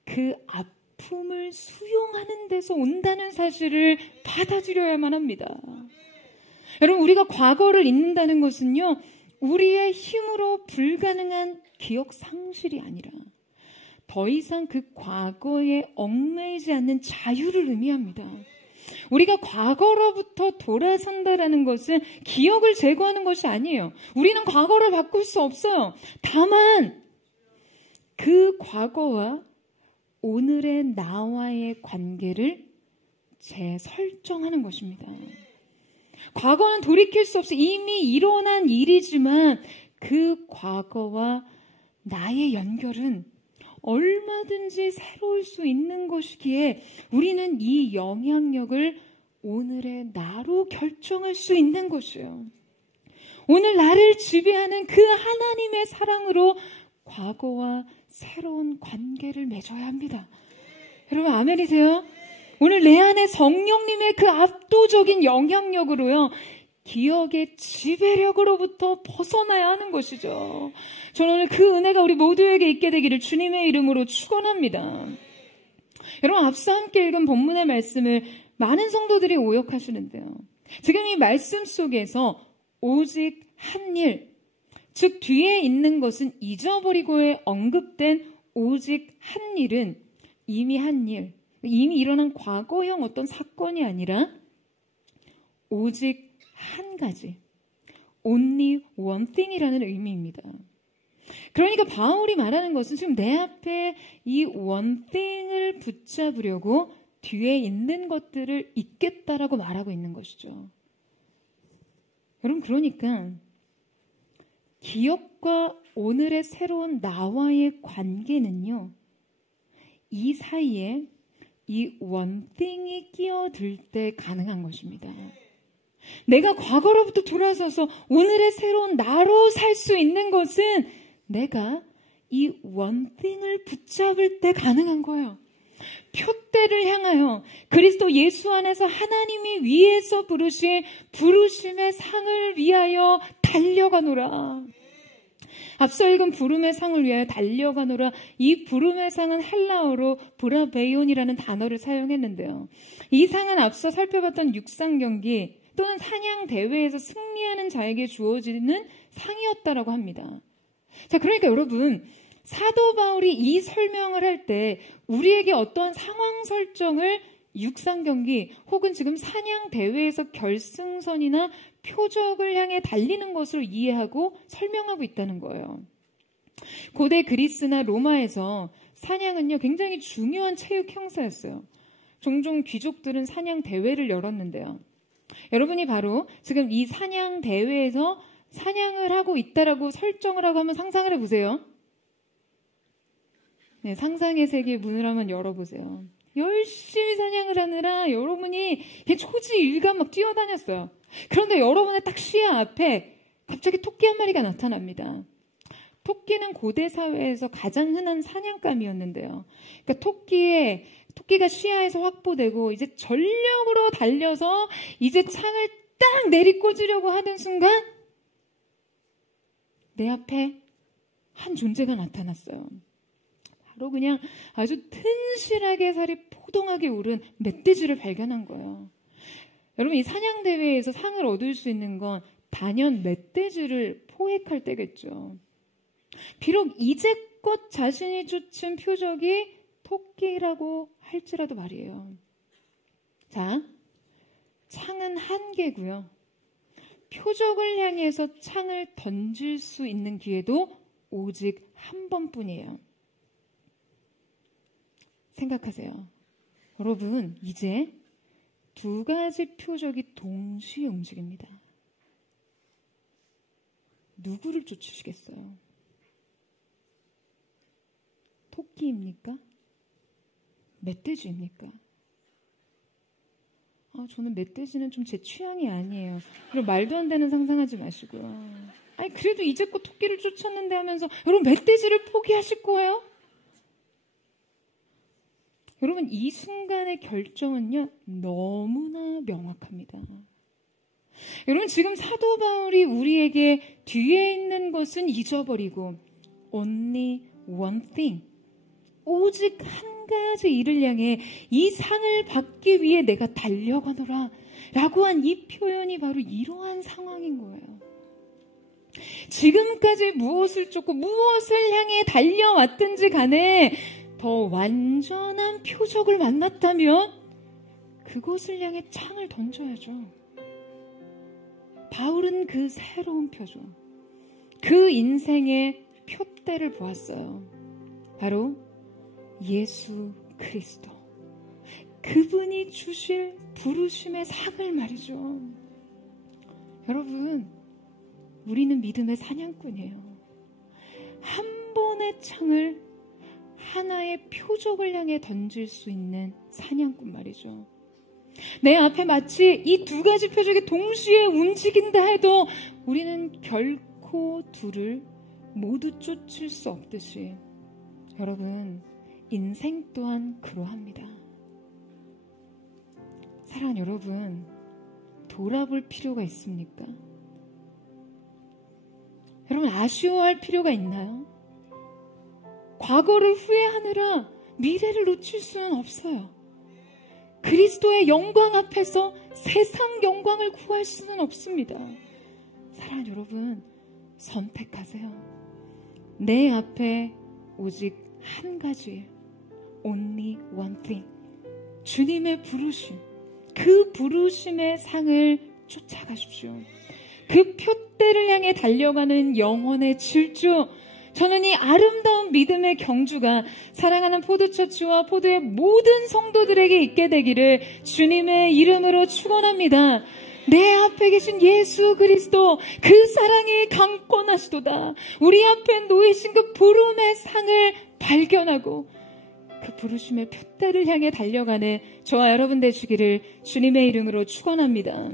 그 아픔을 수용하는 데서 온다는 사실을 받아들여야만 합니다. 여러분, 우리가 과거를 잊는다는 것은요, 우리의 힘으로 불가능한 기억 상실이 아니라 더 이상 그 과거에 얽매이지 않는 자유를 의미합니다. 우리가 과거로부터 돌아선다라는 것은 기억을 제거하는 것이 아니에요. 우리는 과거를 바꿀 수 없어요. 다만 그 과거와 오늘의 나와의 관계를 재설정하는 것입니다. 과거는 돌이킬 수 없이 이미 일어난 일이지만 그 과거와 나의 연결은 얼마든지 새로울 수 있는 것이기에 우리는 이 영향력을 오늘의 나로 결정할 수 있는 것이에요. 오늘 나를 지배하는 그 하나님의 사랑으로 과거와 새로운 관계를 맺어야 합니다. 여러분, 아멘이세요? 오늘 내 안에 성령님의 그 압도적인 영향력으로요, 기억의 지배력으로부터 벗어나야 하는 것이죠. 저는 오늘 그 은혜가 우리 모두에게 있게 되기를 주님의 이름으로 축원합니다. 여러분, 앞서 함께 읽은 본문의 말씀을 많은 성도들이 오역하시는데요. 지금 이 말씀 속에서 오직 한 일, 즉 뒤에 있는 것은 잊어버리고에 언급된 오직 한 일은 이미 한 일, 이미 일어난 과거형 어떤 사건이 아니라 오직 한 가지, only one thing이라는 의미입니다. 그러니까 바울이 말하는 것은 지금 내 앞에 이 one thing을 붙잡으려고 뒤에 있는 것들을 잊겠다라고 말하고 있는 것이죠. 여러분, 그러니까 기억과 오늘의 새로운 나와의 관계는요, 이 사이에 이 one thing이 끼어들 때 가능한 것입니다. 내가 과거로부터 돌아서서 오늘의 새로운 나로 살 수 있는 것은 내가 이 one thing을 붙잡을 때 가능한 거예요. 표대를 향하여 그리스도 예수 안에서 하나님이 위에서 부르신 부르심의 상을 위하여 달려가노라. 앞서 읽은 부름의 상을 위하여 달려가노라. 이 부름의 상은 헬라어로 브라베이온이라는 단어를 사용했는데요. 이 상은 앞서 살펴봤던 육상 경기 또는 사냥 대회에서 승리하는 자에게 주어지는 상이었다라고 합니다. 자, 그러니까 여러분, 사도 바울이 이 설명을 할 때 우리에게 어떠한 상황 설정을 육상 경기 혹은 지금 사냥 대회에서 결승선이나 표적을 향해 달리는 것으로 이해하고 설명하고 있다는 거예요. 고대 그리스나 로마에서 사냥은요, 굉장히 중요한 체육 행사였어요. 종종 귀족들은 사냥 대회를 열었는데요. 여러분이 바로 지금 이 사냥 대회에서 사냥을 하고 있다라고 설정을 하고 한번 상상을 해보세요. 네, 상상의 세계의 문을 한번 열어보세요. 열심히 사냥을 하느라 여러분이 초지일간 막 뛰어다녔어요. 그런데 여러분의 딱 시야 앞에 갑자기 토끼 한 마리가 나타납니다. 토끼는 고대 사회에서 가장 흔한 사냥감이었는데요. 그러니까 토끼가 시야에서 확보되고 이제 전력으로 달려서 이제 창을 딱 내리꽂으려고 하는 순간 내 앞에 한 존재가 나타났어요. 바로 그냥 아주 튼실하게 살이 포동하게 오른 멧돼지를 발견한 거예요. 여러분, 이 사냥대회에서 상을 얻을 수 있는 건 단연 멧돼지를 포획할 때겠죠. 비록 이제껏 자신이 쫓은 표적이 토끼라고 할지라도 말이에요. 자, 창은 한 개고요. 표적을 향해서 창을 던질 수 있는 기회도 오직 한 번뿐이에요. 생각하세요. 여러분, 이제 두 가지 표적이 동시에 움직입니다. 누구를 쫓으시겠어요? 토끼입니까? 멧돼지입니까? 저는 멧돼지는 좀 제 취향이 아니에요. 그리고 말도 안 되는 상상하지 마시고요. 아니, 그래도 이제껏 토끼를 쫓았는데 하면서 여러분, 멧돼지를 포기하실 거예요? 여러분, 이 순간의 결정은요, 너무나 명확합니다. 여러분, 지금 사도 바울이 우리에게 뒤에 있는 것은 잊어버리고 only one thing, 오직 한 가지 일을 향해 이 상을 받기 위해 내가 달려가노라 라고 한 이 표현이 바로 이러한 상황인 거예요. 지금까지 무엇을 쫓고 무엇을 향해 달려왔든지 간에 더 완전한 표적을 만났다면 그것을 향해 창을 던져야죠. 바울은 그 새로운 표적, 그 인생의 표대를 보았어요. 바로 예수 그리스도. 그분이 주실 부르심의 상을 말이죠. 여러분, 우리는 믿음의 사냥꾼이에요. 한 번의 창을 하나의 표적을 향해 던질 수 있는 사냥꾼 말이죠. 내 앞에 마치 이 두 가지 표적이 동시에 움직인다 해도 우리는 결코 둘을 모두 쫓을 수 없듯이 여러분, 인생 또한 그러합니다. 사랑하는 여러분, 돌아볼 필요가 있습니까? 여러분, 아쉬워할 필요가 있나요? 과거를 후회하느라 미래를 놓칠 수는 없어요. 그리스도의 영광 앞에서 세상 영광을 구할 수는 없습니다. 사랑하는 여러분, 선택하세요. 내 앞에 오직 한 가지, only one thing. 주님의 부르심, 그 부르심의 상을 쫓아가십시오. 그 표대를 향해 달려가는 영혼의 질주, 저는 이 아름다운 믿음의 경주가 사랑하는 포도처치와 포도의 모든 성도들에게 있게 되기를 주님의 이름으로 축원합니다. 내 앞에 계신 예수 그리스도, 그 사랑이 강권하시도다. 우리 앞에 놓이신 그 부름의 상을 발견하고 그 부르심의 표대를 향해 달려가는 저와 여러분 되시기를 주님의 이름으로 축원합니다.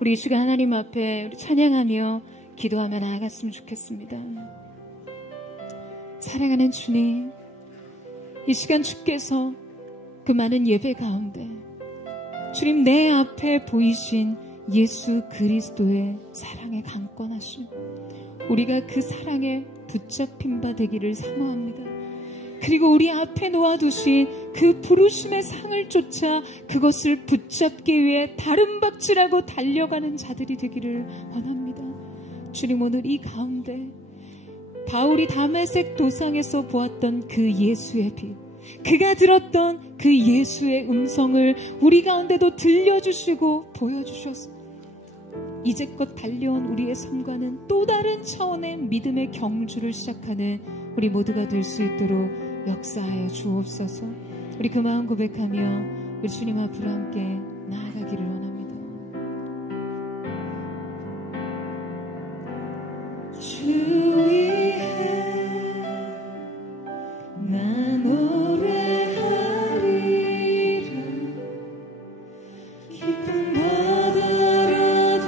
우리 이 시간 하나님 앞에 우리 찬양하며 기도하며 나아갔으면 좋겠습니다. 사랑하는 주님, 이 시간 주께서 그 많은 예배 가운데 주님 내 앞에 보이신 예수 그리스도의 사랑에 강권하심, 우리가 그 사랑에 붙잡힌 바 되기를 사모합니다. 그리고 우리 앞에 놓아두신 그 부르심의 상을 쫓아 그것을 붙잡기 위해 다름박질하고 달려가는 자들이 되기를 원합니다. 주님, 오늘 이 가운데 바울이 다메섹 도상에서 보았던 그 예수의 빛, 그가 들었던 그 예수의 음성을 우리 가운데도 들려주시고 보여주셨습니다. 이제껏 달려온 우리의 삶과는 또 다른 차원의 믿음의 경주를 시작하는 우리 모두가 될 수 있도록 역사하여 주옵소서. 우리 그 마음 고백하며 우리 주님 앞으로 함께 나아가기를 원합니다. 주 위에 나 노래하리라. 깊은 바다라도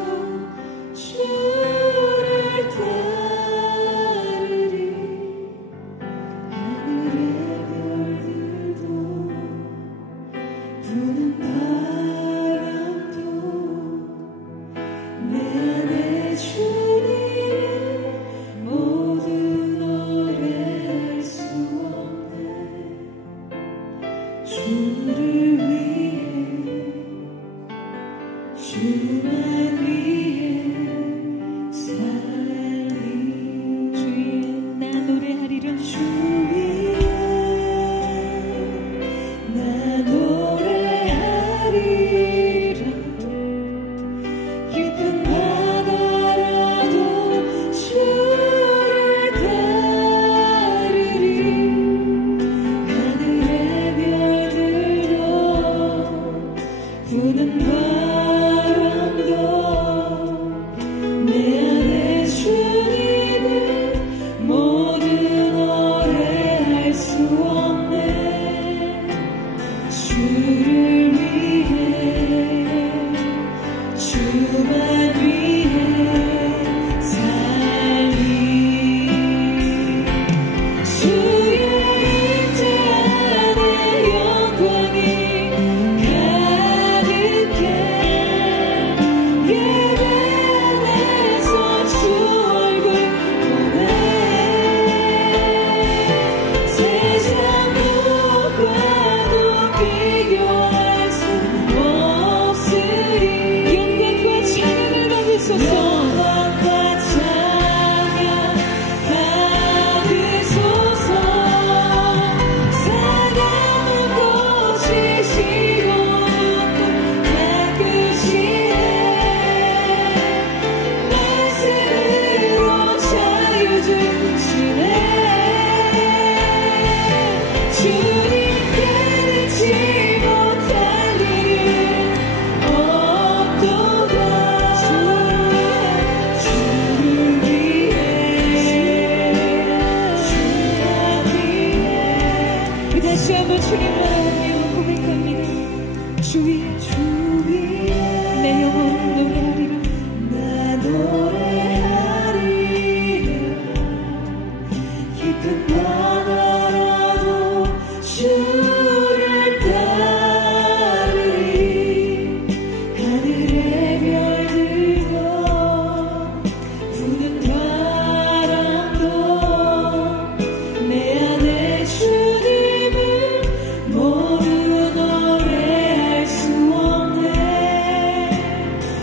주를 따르리. 하늘의 별들도 부는 바람도 내 안에 주님을 모두 노래할 수 없네. 주를 위해 주만 위해 살리. 주의 나 노래하리라. 주 위에 나 노래하리라. 깊은 바다라도 주를 따르리. 하늘의 별들도 부는 바람도 내 안에 주님을 모두 노래할 수 없네. 주를 위해 주만 위해 살리. 주의 임재 안에 영광이 가득해. 예배 안에서 주 얼굴 보네. 세상 무엇과도 비교할 수 없으리. 영광과 찬양을 받으소서. 영광과 찬양 받으소서. 사랑은 고치시고 닦으시네. 말씀으로 자유 주시네. 주님께 듣지 못할 일은 없도다. 주를 위해 주만 위해. 다시 한번 주님과 함께 고백합니다. 주 위에 내 영혼 노래하리라. 나 노래하리라. 깊은 바다라도 주를 따르리. 하늘의 별들도 부는 바람도 내 안에 주님을 모두 노래할 수 없네.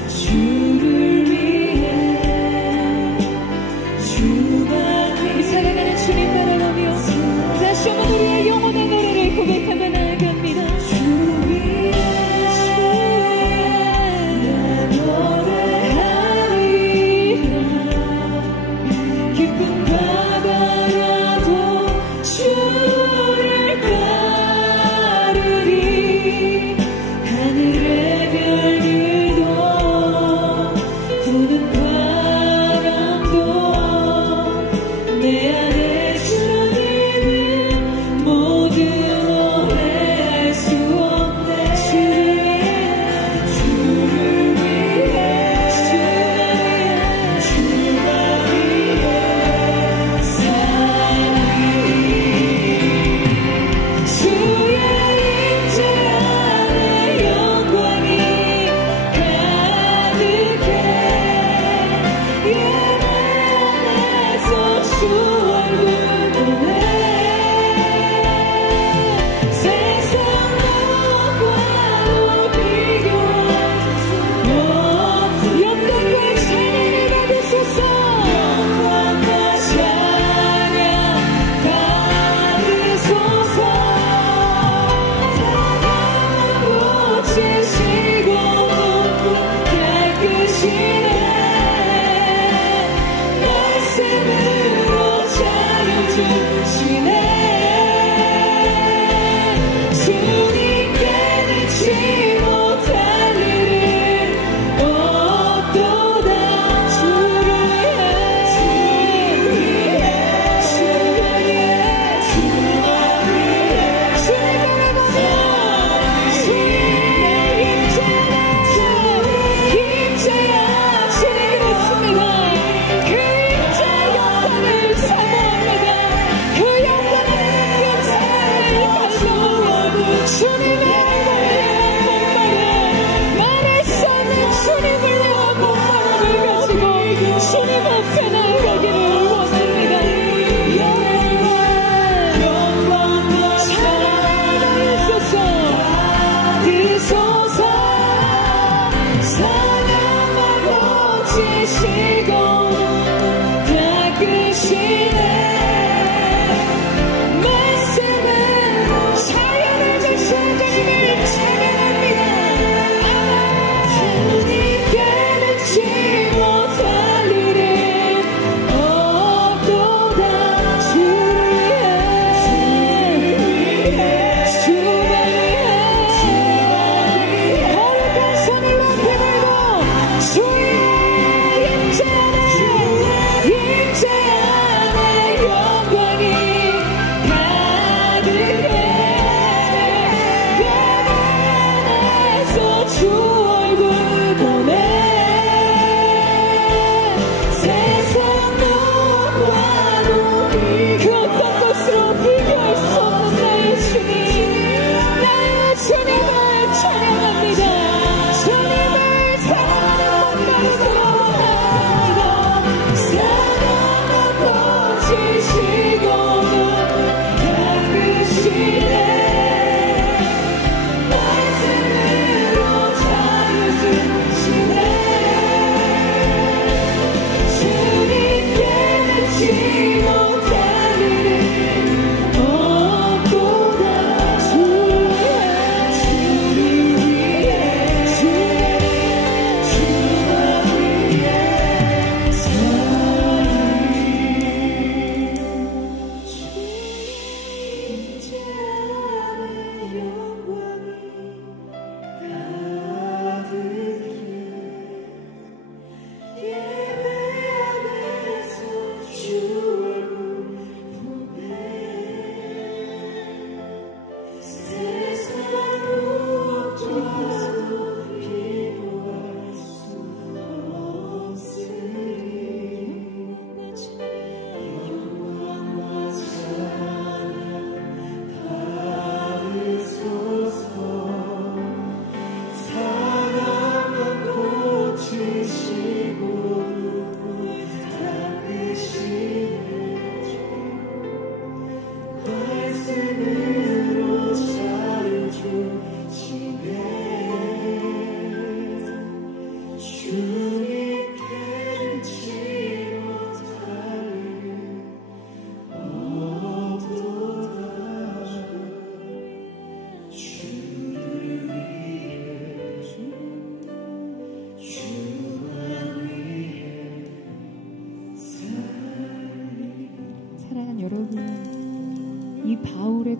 주를 위해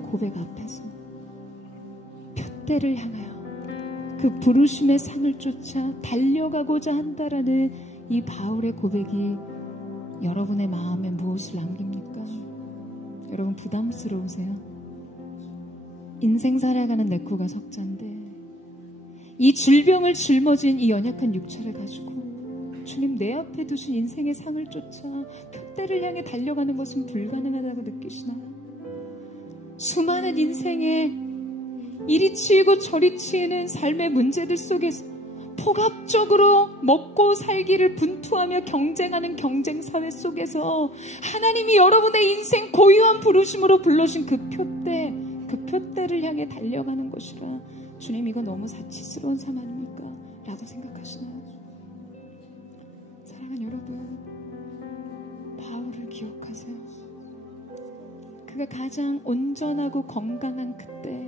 고백 앞에서 표대를 향하여 그 부르심의 상을 쫓아 달려가고자 한다라는 이 바울의 고백이 여러분의 마음에 무엇을 남깁니까? 여러분 부담스러우세요? 인생 살아가는 내 코가 석자인데 이 질병을 짊어진 이 연약한 육체를 가지고 주님 내 앞에 두신 인생의 상을 쫓아 표대를 향해 달려가는 것은 불가능하다고 느끼시나요? 수많은 인생의 이리 치이고 저리 치이는 삶의 문제들 속에서 포괄적으로 먹고 살기를 분투하며 경쟁하는 경쟁사회 속에서 하나님이 여러분의 인생 고유한 부르심으로 불러신 그 표대를 향해 달려가는 것이라 주님 이거 너무 사치스러운 삶 아닙니까? 라고 생각하시나요? 사랑하는 여러분, 바울을 기억하세요. 그가 가장 온전하고 건강한 그때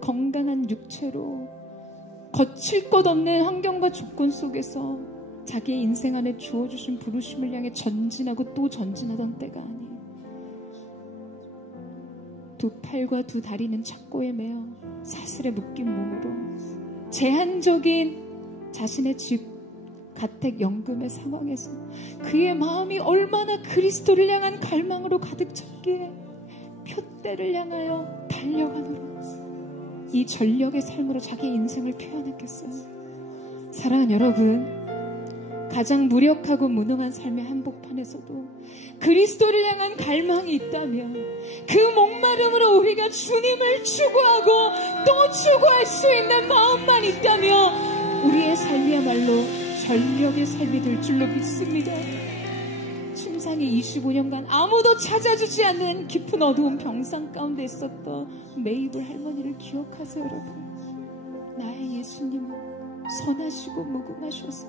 건강한 육체로 거칠 것 없는 환경과 조건 속에서 자기의 인생 안에 주어주신 부르심을 향해 전진하고 또 전진하던 때가 아니 두 팔과 두 다리는 착고에 매어 사슬에 묶인 몸으로 제한적인 자신의 집 가택 연금의 상황에서 그의 마음이 얼마나 그리스도를 향한 갈망으로 가득 찼기에 표대를 향하여 달려가노라 이 전력의 삶으로 자기의 인생을 표현했겠어요. 사랑하는 여러분, 가장 무력하고 무능한 삶의 한복판에서도 그리스도를 향한 갈망이 있다면 그 목마름으로 우리가 주님을 추구하고 또 추구할 수 있는 마음만 있다면 우리의 삶이야말로 전력의 삶이 될 줄로 믿습니다. 침상에 25년간 아무도 찾아주지 않는 깊은 어두운 병상 가운데 있었던 메이블 할머니를 기억하세요. 여러분, 나의 예수님은 선하시고 무궁하셔서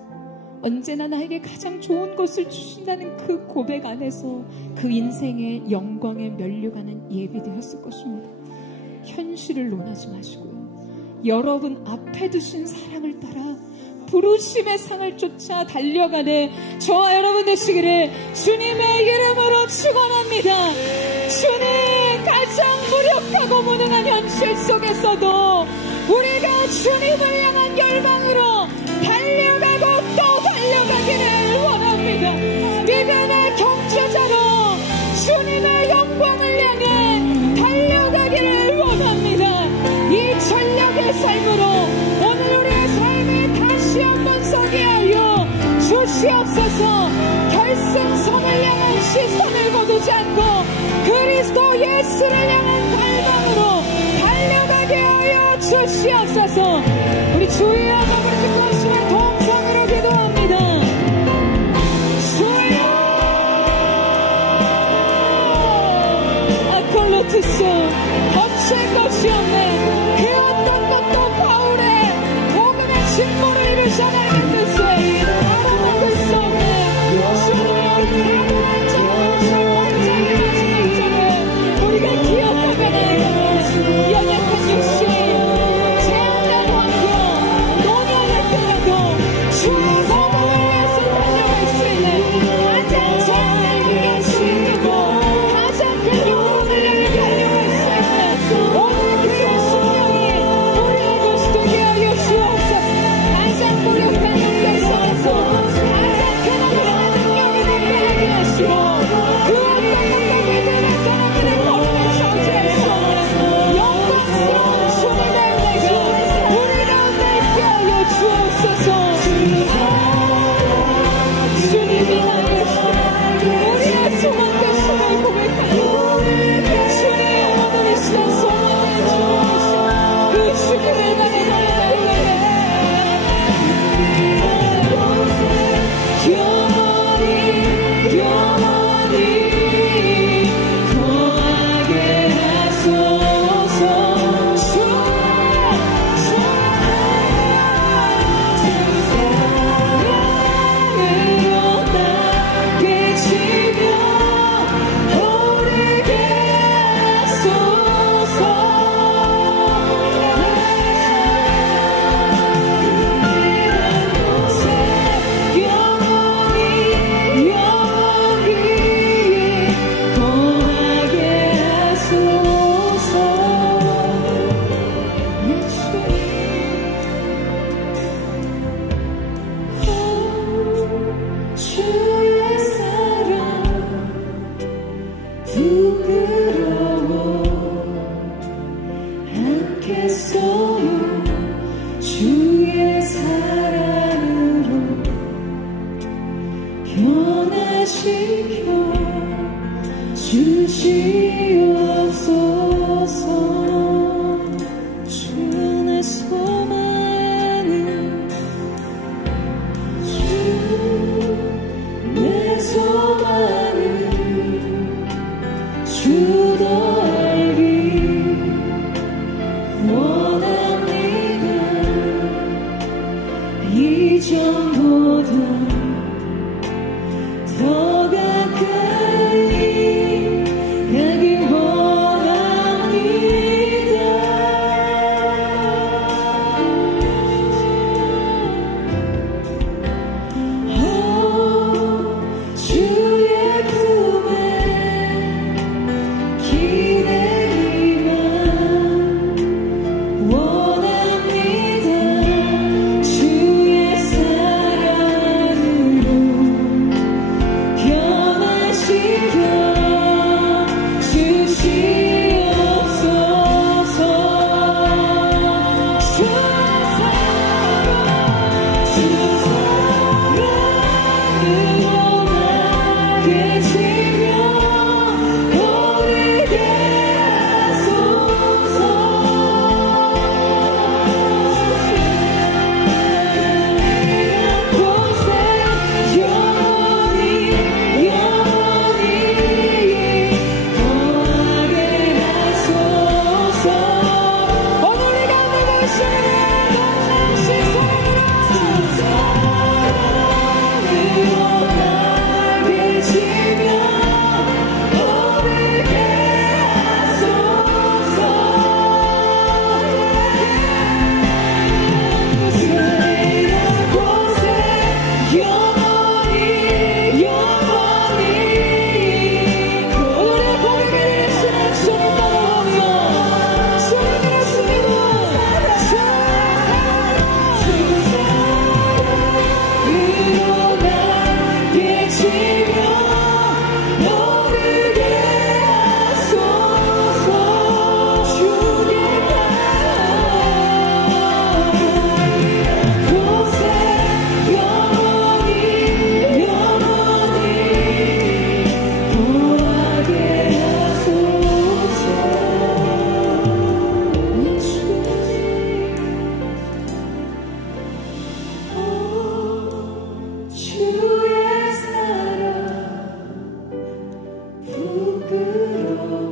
언제나 나에게 가장 좋은 것을 주신다는 그 고백 안에서 그 인생의 영광에 면류가는 예비되었을 것입니다. 현실을 논하지 마시고요, 여러분 앞에 두신 사랑을 따라 부르심의 상을 쫓아 달려가는 저와 여러분 되시기를 주님의 이름으로 축원합니다. 주님, 가장 무력하고 무능한 현실 속에서도 우리가 주님을 향한 열망으로 달려가고 또 달려가기를 원합니다. 믿음의 경주자로 주님의 영광을 향해 달려가기를 원합니다. 이 전력의 삶으로 오늘 우리의 삶이 다시 한번 서게 하여 주시옵소서. 결승선을 향한 시선을 거두지 않고 그리스도 예수를 향한 갈망으로 달려가게 하여 주시옵소서. 우리 주여 아버지 그것을 동성으로 기도합니다. 주여 아폴로티스 거칠 것이 없네. 그 어떤 것도 바울의 복음의 진보를 이루셔나가는 뜻에 아무 막을 수 없네. 주님의 사고를 잡고 설판자의 마지막 우리가 기억하며 나아가는 연약한 육신 제한된 환경 노년을 끝나도 주의 성공을 위해서 달려갈 수 있는 가장 제한된 육신이고 가장 큰 영혼을 향해 달려갈 수 있는 오늘 그의 심령이 우리의 것이 되게 하여 주옵소서. 가장 무력한 능력 속에서 가장 큰 엄청난 능력이 되게 하게 하시고 그 어떤 것도 믿음의 사람들의 걸음을 저지할 수 없는 영광스러운 주님의 은혜가 우리 가운데 있게 하여 주옵소서. 주시옵소서. 주 내 소망은 주 내 소망은 주 더 알기 원합니다. 이전보다 더 가까이 가길 원합니다. 주의 품에 기대기만 원합니다. 주의 사랑으로 변화시켜 주시옵소서. 주 사랑으로 나게 지며 오르게 하소서. 곳에 영원히 거하게 하소서. 오늘 우리가 오늘 말씀을 만나신 사랑으로 나게 지며 오르게 하소서. 곳에 영원히 우리의 고백을 신은 소리 따라오며 소리 내었습니다. 주사랑으로 나게 지며 오르게 하소서. 주의 곳에 영원히 거하게 하소서. 주의 사랑 부끄러워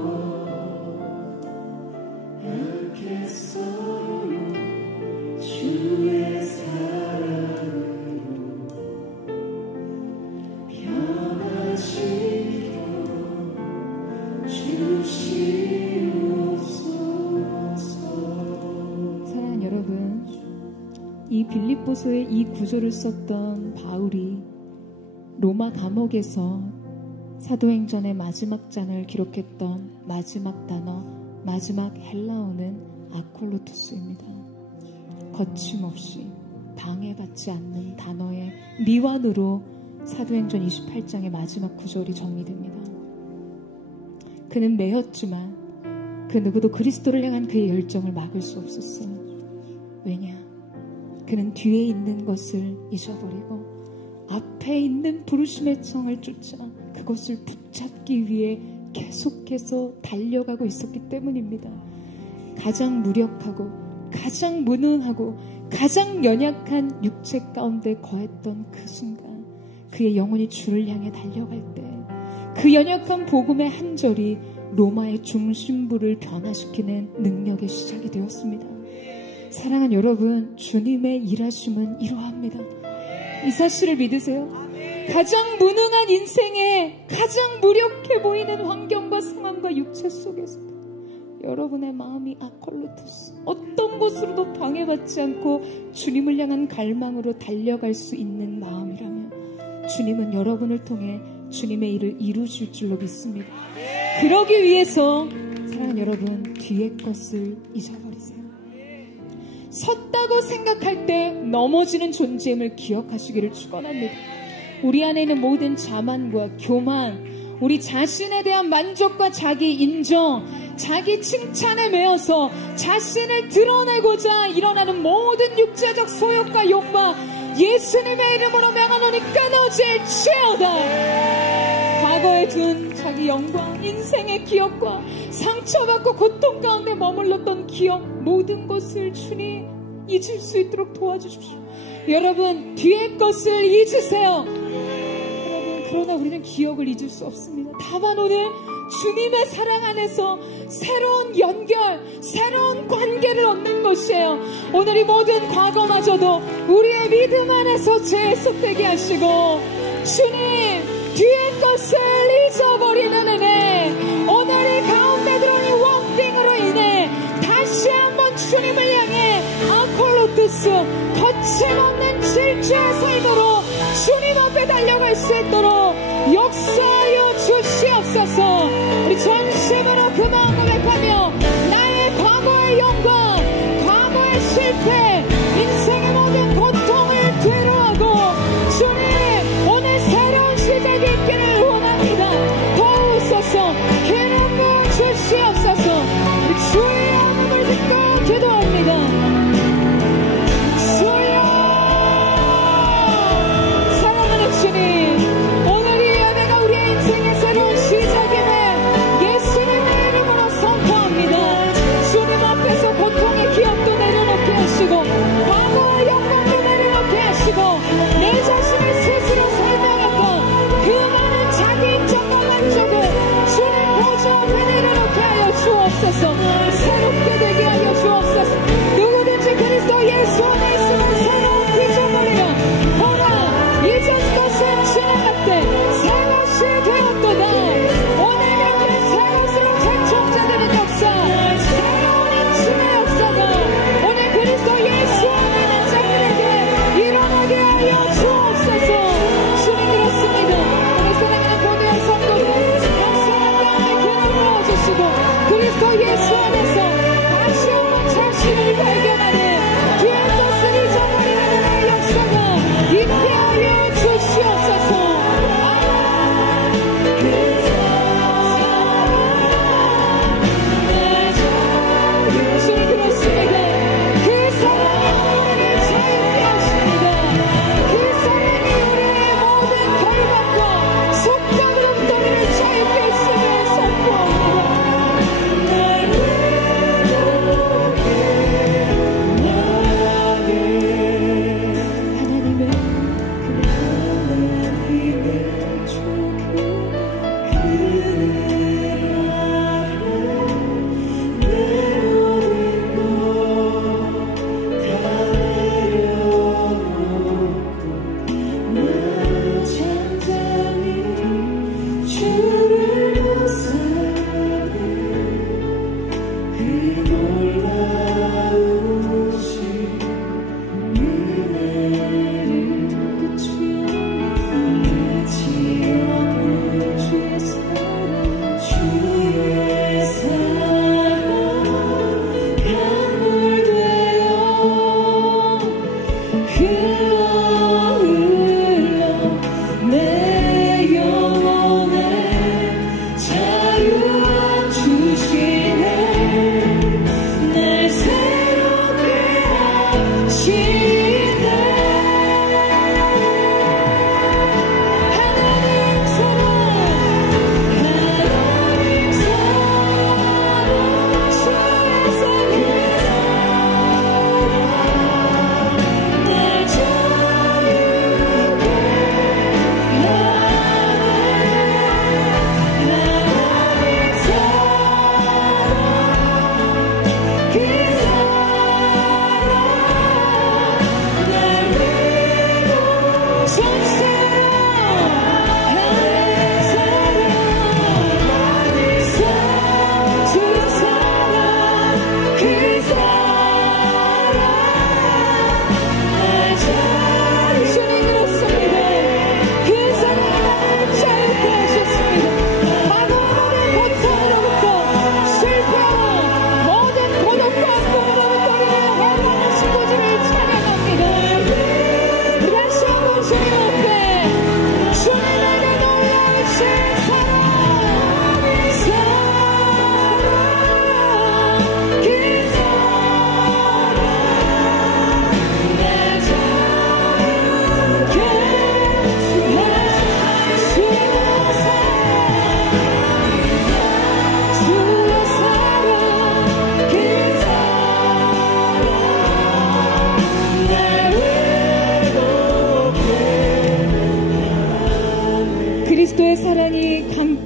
않겠어요. 주의 사랑으로 변화시켜 주시옵소서. 사랑하는 여러분, 이 빌립보서의 이 구절을 썼던 바울이 로마 감옥에서 사도행전의 마지막 장을 기록했던 마지막 단어, 마지막 헬라어는 아콜로토스입니다. 거침없이 방해받지 않는 단어의 미완으로 사도행전 28장의 마지막 구절이 정리됩니다. 그는 매였지만 그 누구도 그리스도를 향한 그의 열정을 막을 수 없었어요. 왜냐? 그는 뒤에 있는 것을 잊어버리고 앞에 있는 부르심의 청을 쫓아 그것을 붙잡기 위해 계속해서 달려가고 있었기 때문입니다. 가장 무력하고 가장 무능하고 가장 연약한 육체 가운데 거했던 그 순간, 그의 영혼이 주를 향해 달려갈 때 그 연약한 복음의 한 절이 로마의 중심부를 변화시키는 능력의 시작이 되었습니다. 사랑하는 여러분, 주님의 일하심은 이러합니다. 이 사실을 믿으세요? 가장 무능한 인생에 가장 무력해 보이는 환경과 상황과 육체 속에서도 여러분의 마음이 아콜로토스, 어떤 것으로도 방해받지 않고 주님을 향한 갈망으로 달려갈 수 있는 마음이라면 주님은 여러분을 통해 주님의 일을 이루실 줄로 믿습니다. 그러기 위해서 사랑하는 여러분, 뒤의 것을 잊어버리세요. 섰다고 생각할 때 넘어지는 존재임을 기억하시기를 축원합니다. 우리 안에 있는 모든 자만과 교만, 우리 자신에 대한 만족과 자기 인정, 자기 칭찬에 매여서 자신을 드러내고자 일어나는 모든 육체적 소욕과 욕망, 예수님의 이름으로 명하노니 끊어질지어다. 과거에 둔 자기 영광, 인생의 기억과 상처받고 고통 가운데 머물렀던 기억, 모든 것을 주님 잊을 수 있도록 도와주십시오. 여러분, 뒤의 것을 잊으세요. 여러분, 그러나 우리는 기억을 잊을 수 없습니다. 다만 오늘 주님의 사랑 안에서 새로운 연결, 새로운 관계를 얻는 것이에요. 오늘 이 모든 과거마저도 우리의 믿음 안에서 재해석되게 하시고, 주님, 뒤의 것을 잊어버리는 은혜, 오늘 이 가운데 들어온 이 원빙으로 인해 다시 한번 주님을 향해 아폴로토스, 거침없는 질주의 삶으로 주님 앞에 달려갈 수 있도록 역사하여 주시옵소서. 우리 전심으로 그 마음 고백하며 나의 과거의 영광, 과거의 실패, 인생의 모든 고통을 뒤로하고 주님, 오늘 새로운 시작이 있기를 원합니다. 도우소서. 기름 부어 주시옵소서. 우리 주의 이름을 듣고 기도합니다. 주님, 오늘 이 예배가 우리의 인생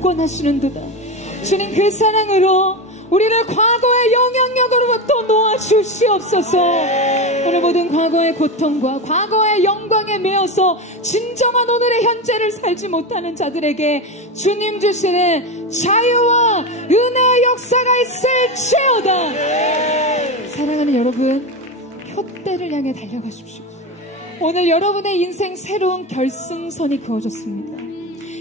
주권하시는도다. 주님, 그 사랑으로 우리를 과거의 영향력으로부터 놓아주시옵소서. 오늘 모든 과거의 고통과 과거의 영광에 매여서 진정한 오늘의 현재를 살지 못하는 자들에게 주님 주시는 자유와 은혜의 역사가 있을지어다. 사랑하는 여러분, 표대를 향해 달려가십시오. 오늘 여러분의 인생 새로운 결승선이 그어졌습니다.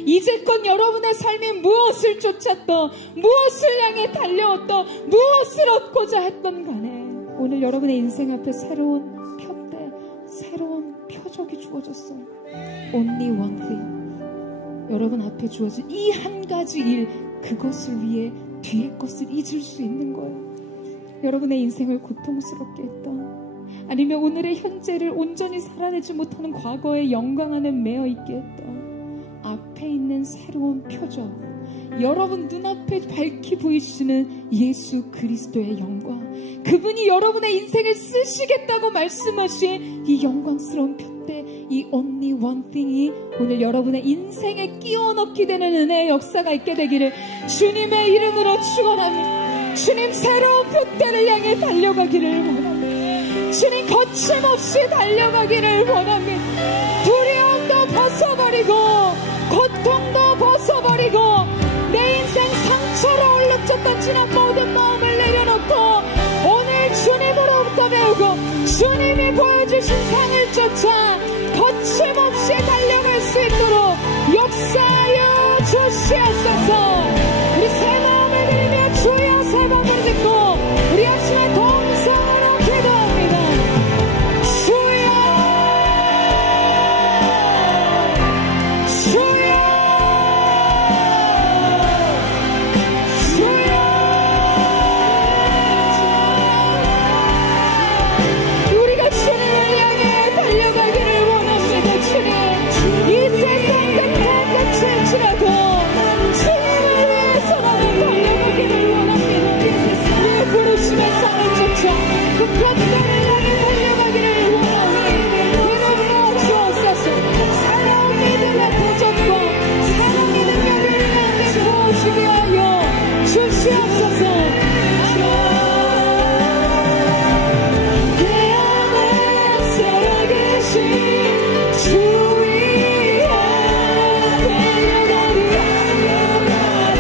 이제껏 여러분의 삶이 무엇을 쫓았던, 무엇을 향해 달려왔던, 무엇을 얻고자 했던 간에 오늘 여러분의 인생 앞에 새로운 표대, 새로운 표적이 주어졌어요. Only one thing. 여러분 앞에 주어진 이 한 가지 일, 그것을 위해 뒤의 것을 잊을 수 있는 거예요. 여러분의 인생을 고통스럽게 했던, 아니면 오늘의 현재를 온전히 살아내지 못하는 과거의 영광 안에 매여 있게 했던 앞에 있는 새로운 표적, 여러분 눈앞에 밝히 보이시는 예수 그리스도의 영광, 그분이 여러분의 인생을 쓰시겠다고 말씀하신 이 영광스러운 표대, 이 only one thing이 오늘 여러분의 인생에 끼워 넣게 되는 은혜의 역사가 있게 되기를 주님의 이름으로 축원합니다. 주님, 새로운 표대를 향해 달려가기를 원합니다. 주님, 거침없이 달려가기를 원합니다. 두려움도 벗어버리고 고통도 벗어버리고 내 인생 상처로 얼룩졌던 지난 모든 마음을 내려놓고 오늘 주님으로부터 배우고 주님이 보여주신 상을 쫓아 거침없이 달려갈 수 있도록 역사하여 주시옵소서. 우리 새 마음을 드리며 주여 새 마음을 듣고 우리 아침에 동성으로 기도합니다. 주여, 주여, 주여. 우리가 주님을 향해 달려가기를 원합니다. 주님, 이 세상 끝에 끝일지라도 주님을 위해서라도 달려가기를 원합니다. 우리의 부르심의 상을 쫓아 그 표대를 향해 달려가기를 원합니다. 믿음으로 주옵소서. 새로운 믿음의 도전과 새로운 믿음의 능력을 부어주게 하여 주시옵소서. 내 안에 살아계신 주 위에 달려가리.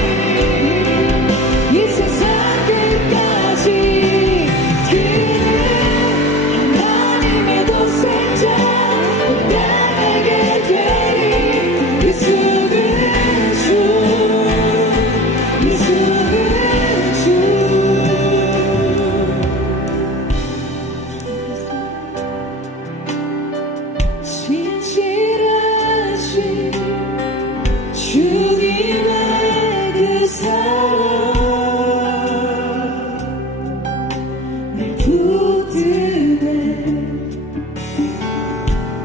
이 세상 끝까지 그는 하나님의 독생자 나에게 되리. 예수는 주, 예수는 주. 진실하신 주님의 그 사랑 날 붙드네.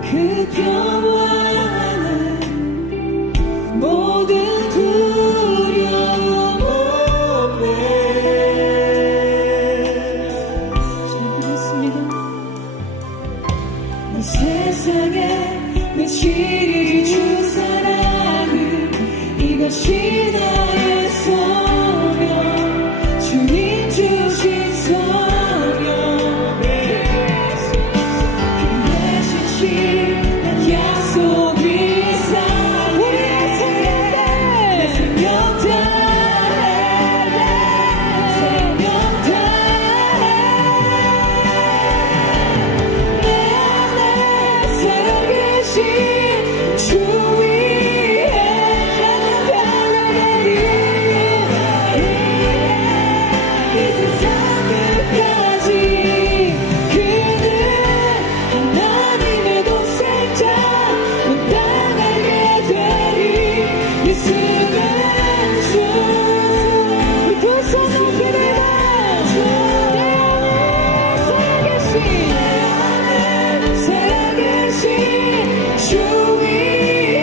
그 평화는 모든 두려움 없네. 잘 들었습니다. 이 세상에 외치리 주 사랑을, 이것이 나의 소명, 주님 주신 소명. 그의 진실한 약속 위상 우리의 생명 다해, 생명 다해, 생명 다해. 내 안에 살아계신 주 위에 나는 달려가리. 이 세상 끝까지 그는 하나님의 독생자 온 땅 알게 되리. 예수는 주. 우리 두 손 높이리라. 내 안에 살아계신 주 위에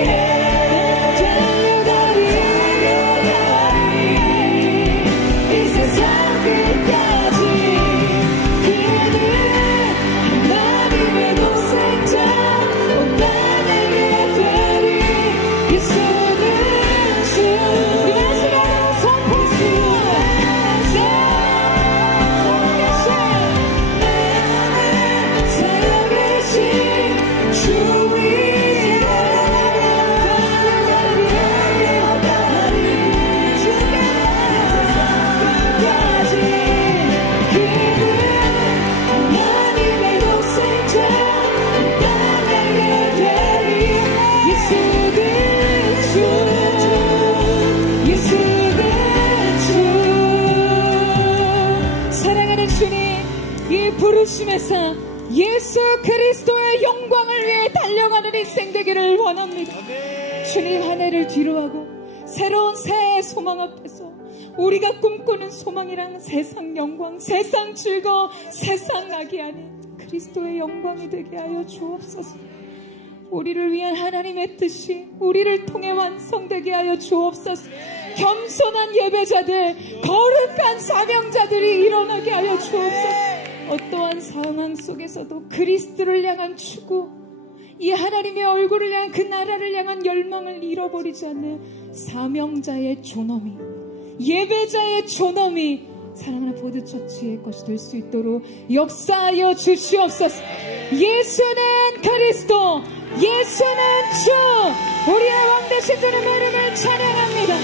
감사, 예수 그리스도의 영광을 위해 달려가는 인생 되기를 원합니다. 주님, 한 해를 뒤로하고 새로운 새해의 소망 앞에서 우리가 꿈꾸는 소망이랑 세상 영광, 세상 즐거움, 세상 낙이 아닌 그리스도의 영광이 되게 하여 주옵소서. 우리를 위한 하나님의 뜻이 우리를 통해 완성되게 하여 주옵소서. 겸손한 예배자들, 거룩한 사명자들이 일어나게 하여 주옵소서. 어떠한 상황 속에서도 그리스도를 향한 추구, 이 하나님의 얼굴을 향한, 그 나라를 향한 열망을 잃어버리지 않는 사명자의 존엄이, 예배자의 존엄이 사랑하는 보드처치의 것이 될 수 있도록 역사하여 주시옵소서. 예수는 그리스도, 예수는 주, 우리의 왕 되신 주님의 이름을 찬양합니다.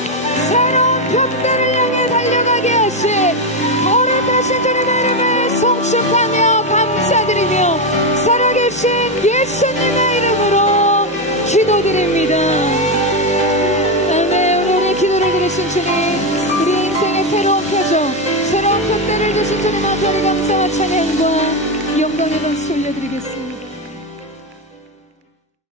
새로운 벽대를 향해 달려가게 하신 거룩 되신 주님의 이름을 송축하며 감사드리며 살아계신 예수님의 이름으로 기도드립니다. 아멘. 오늘의 기도를 들으신 주님, 우리 인생의 새로운 표정, 새로운 벽대를 주신 주님 앞에 감사와 찬양과 영광의 박수 올려드리겠습니다.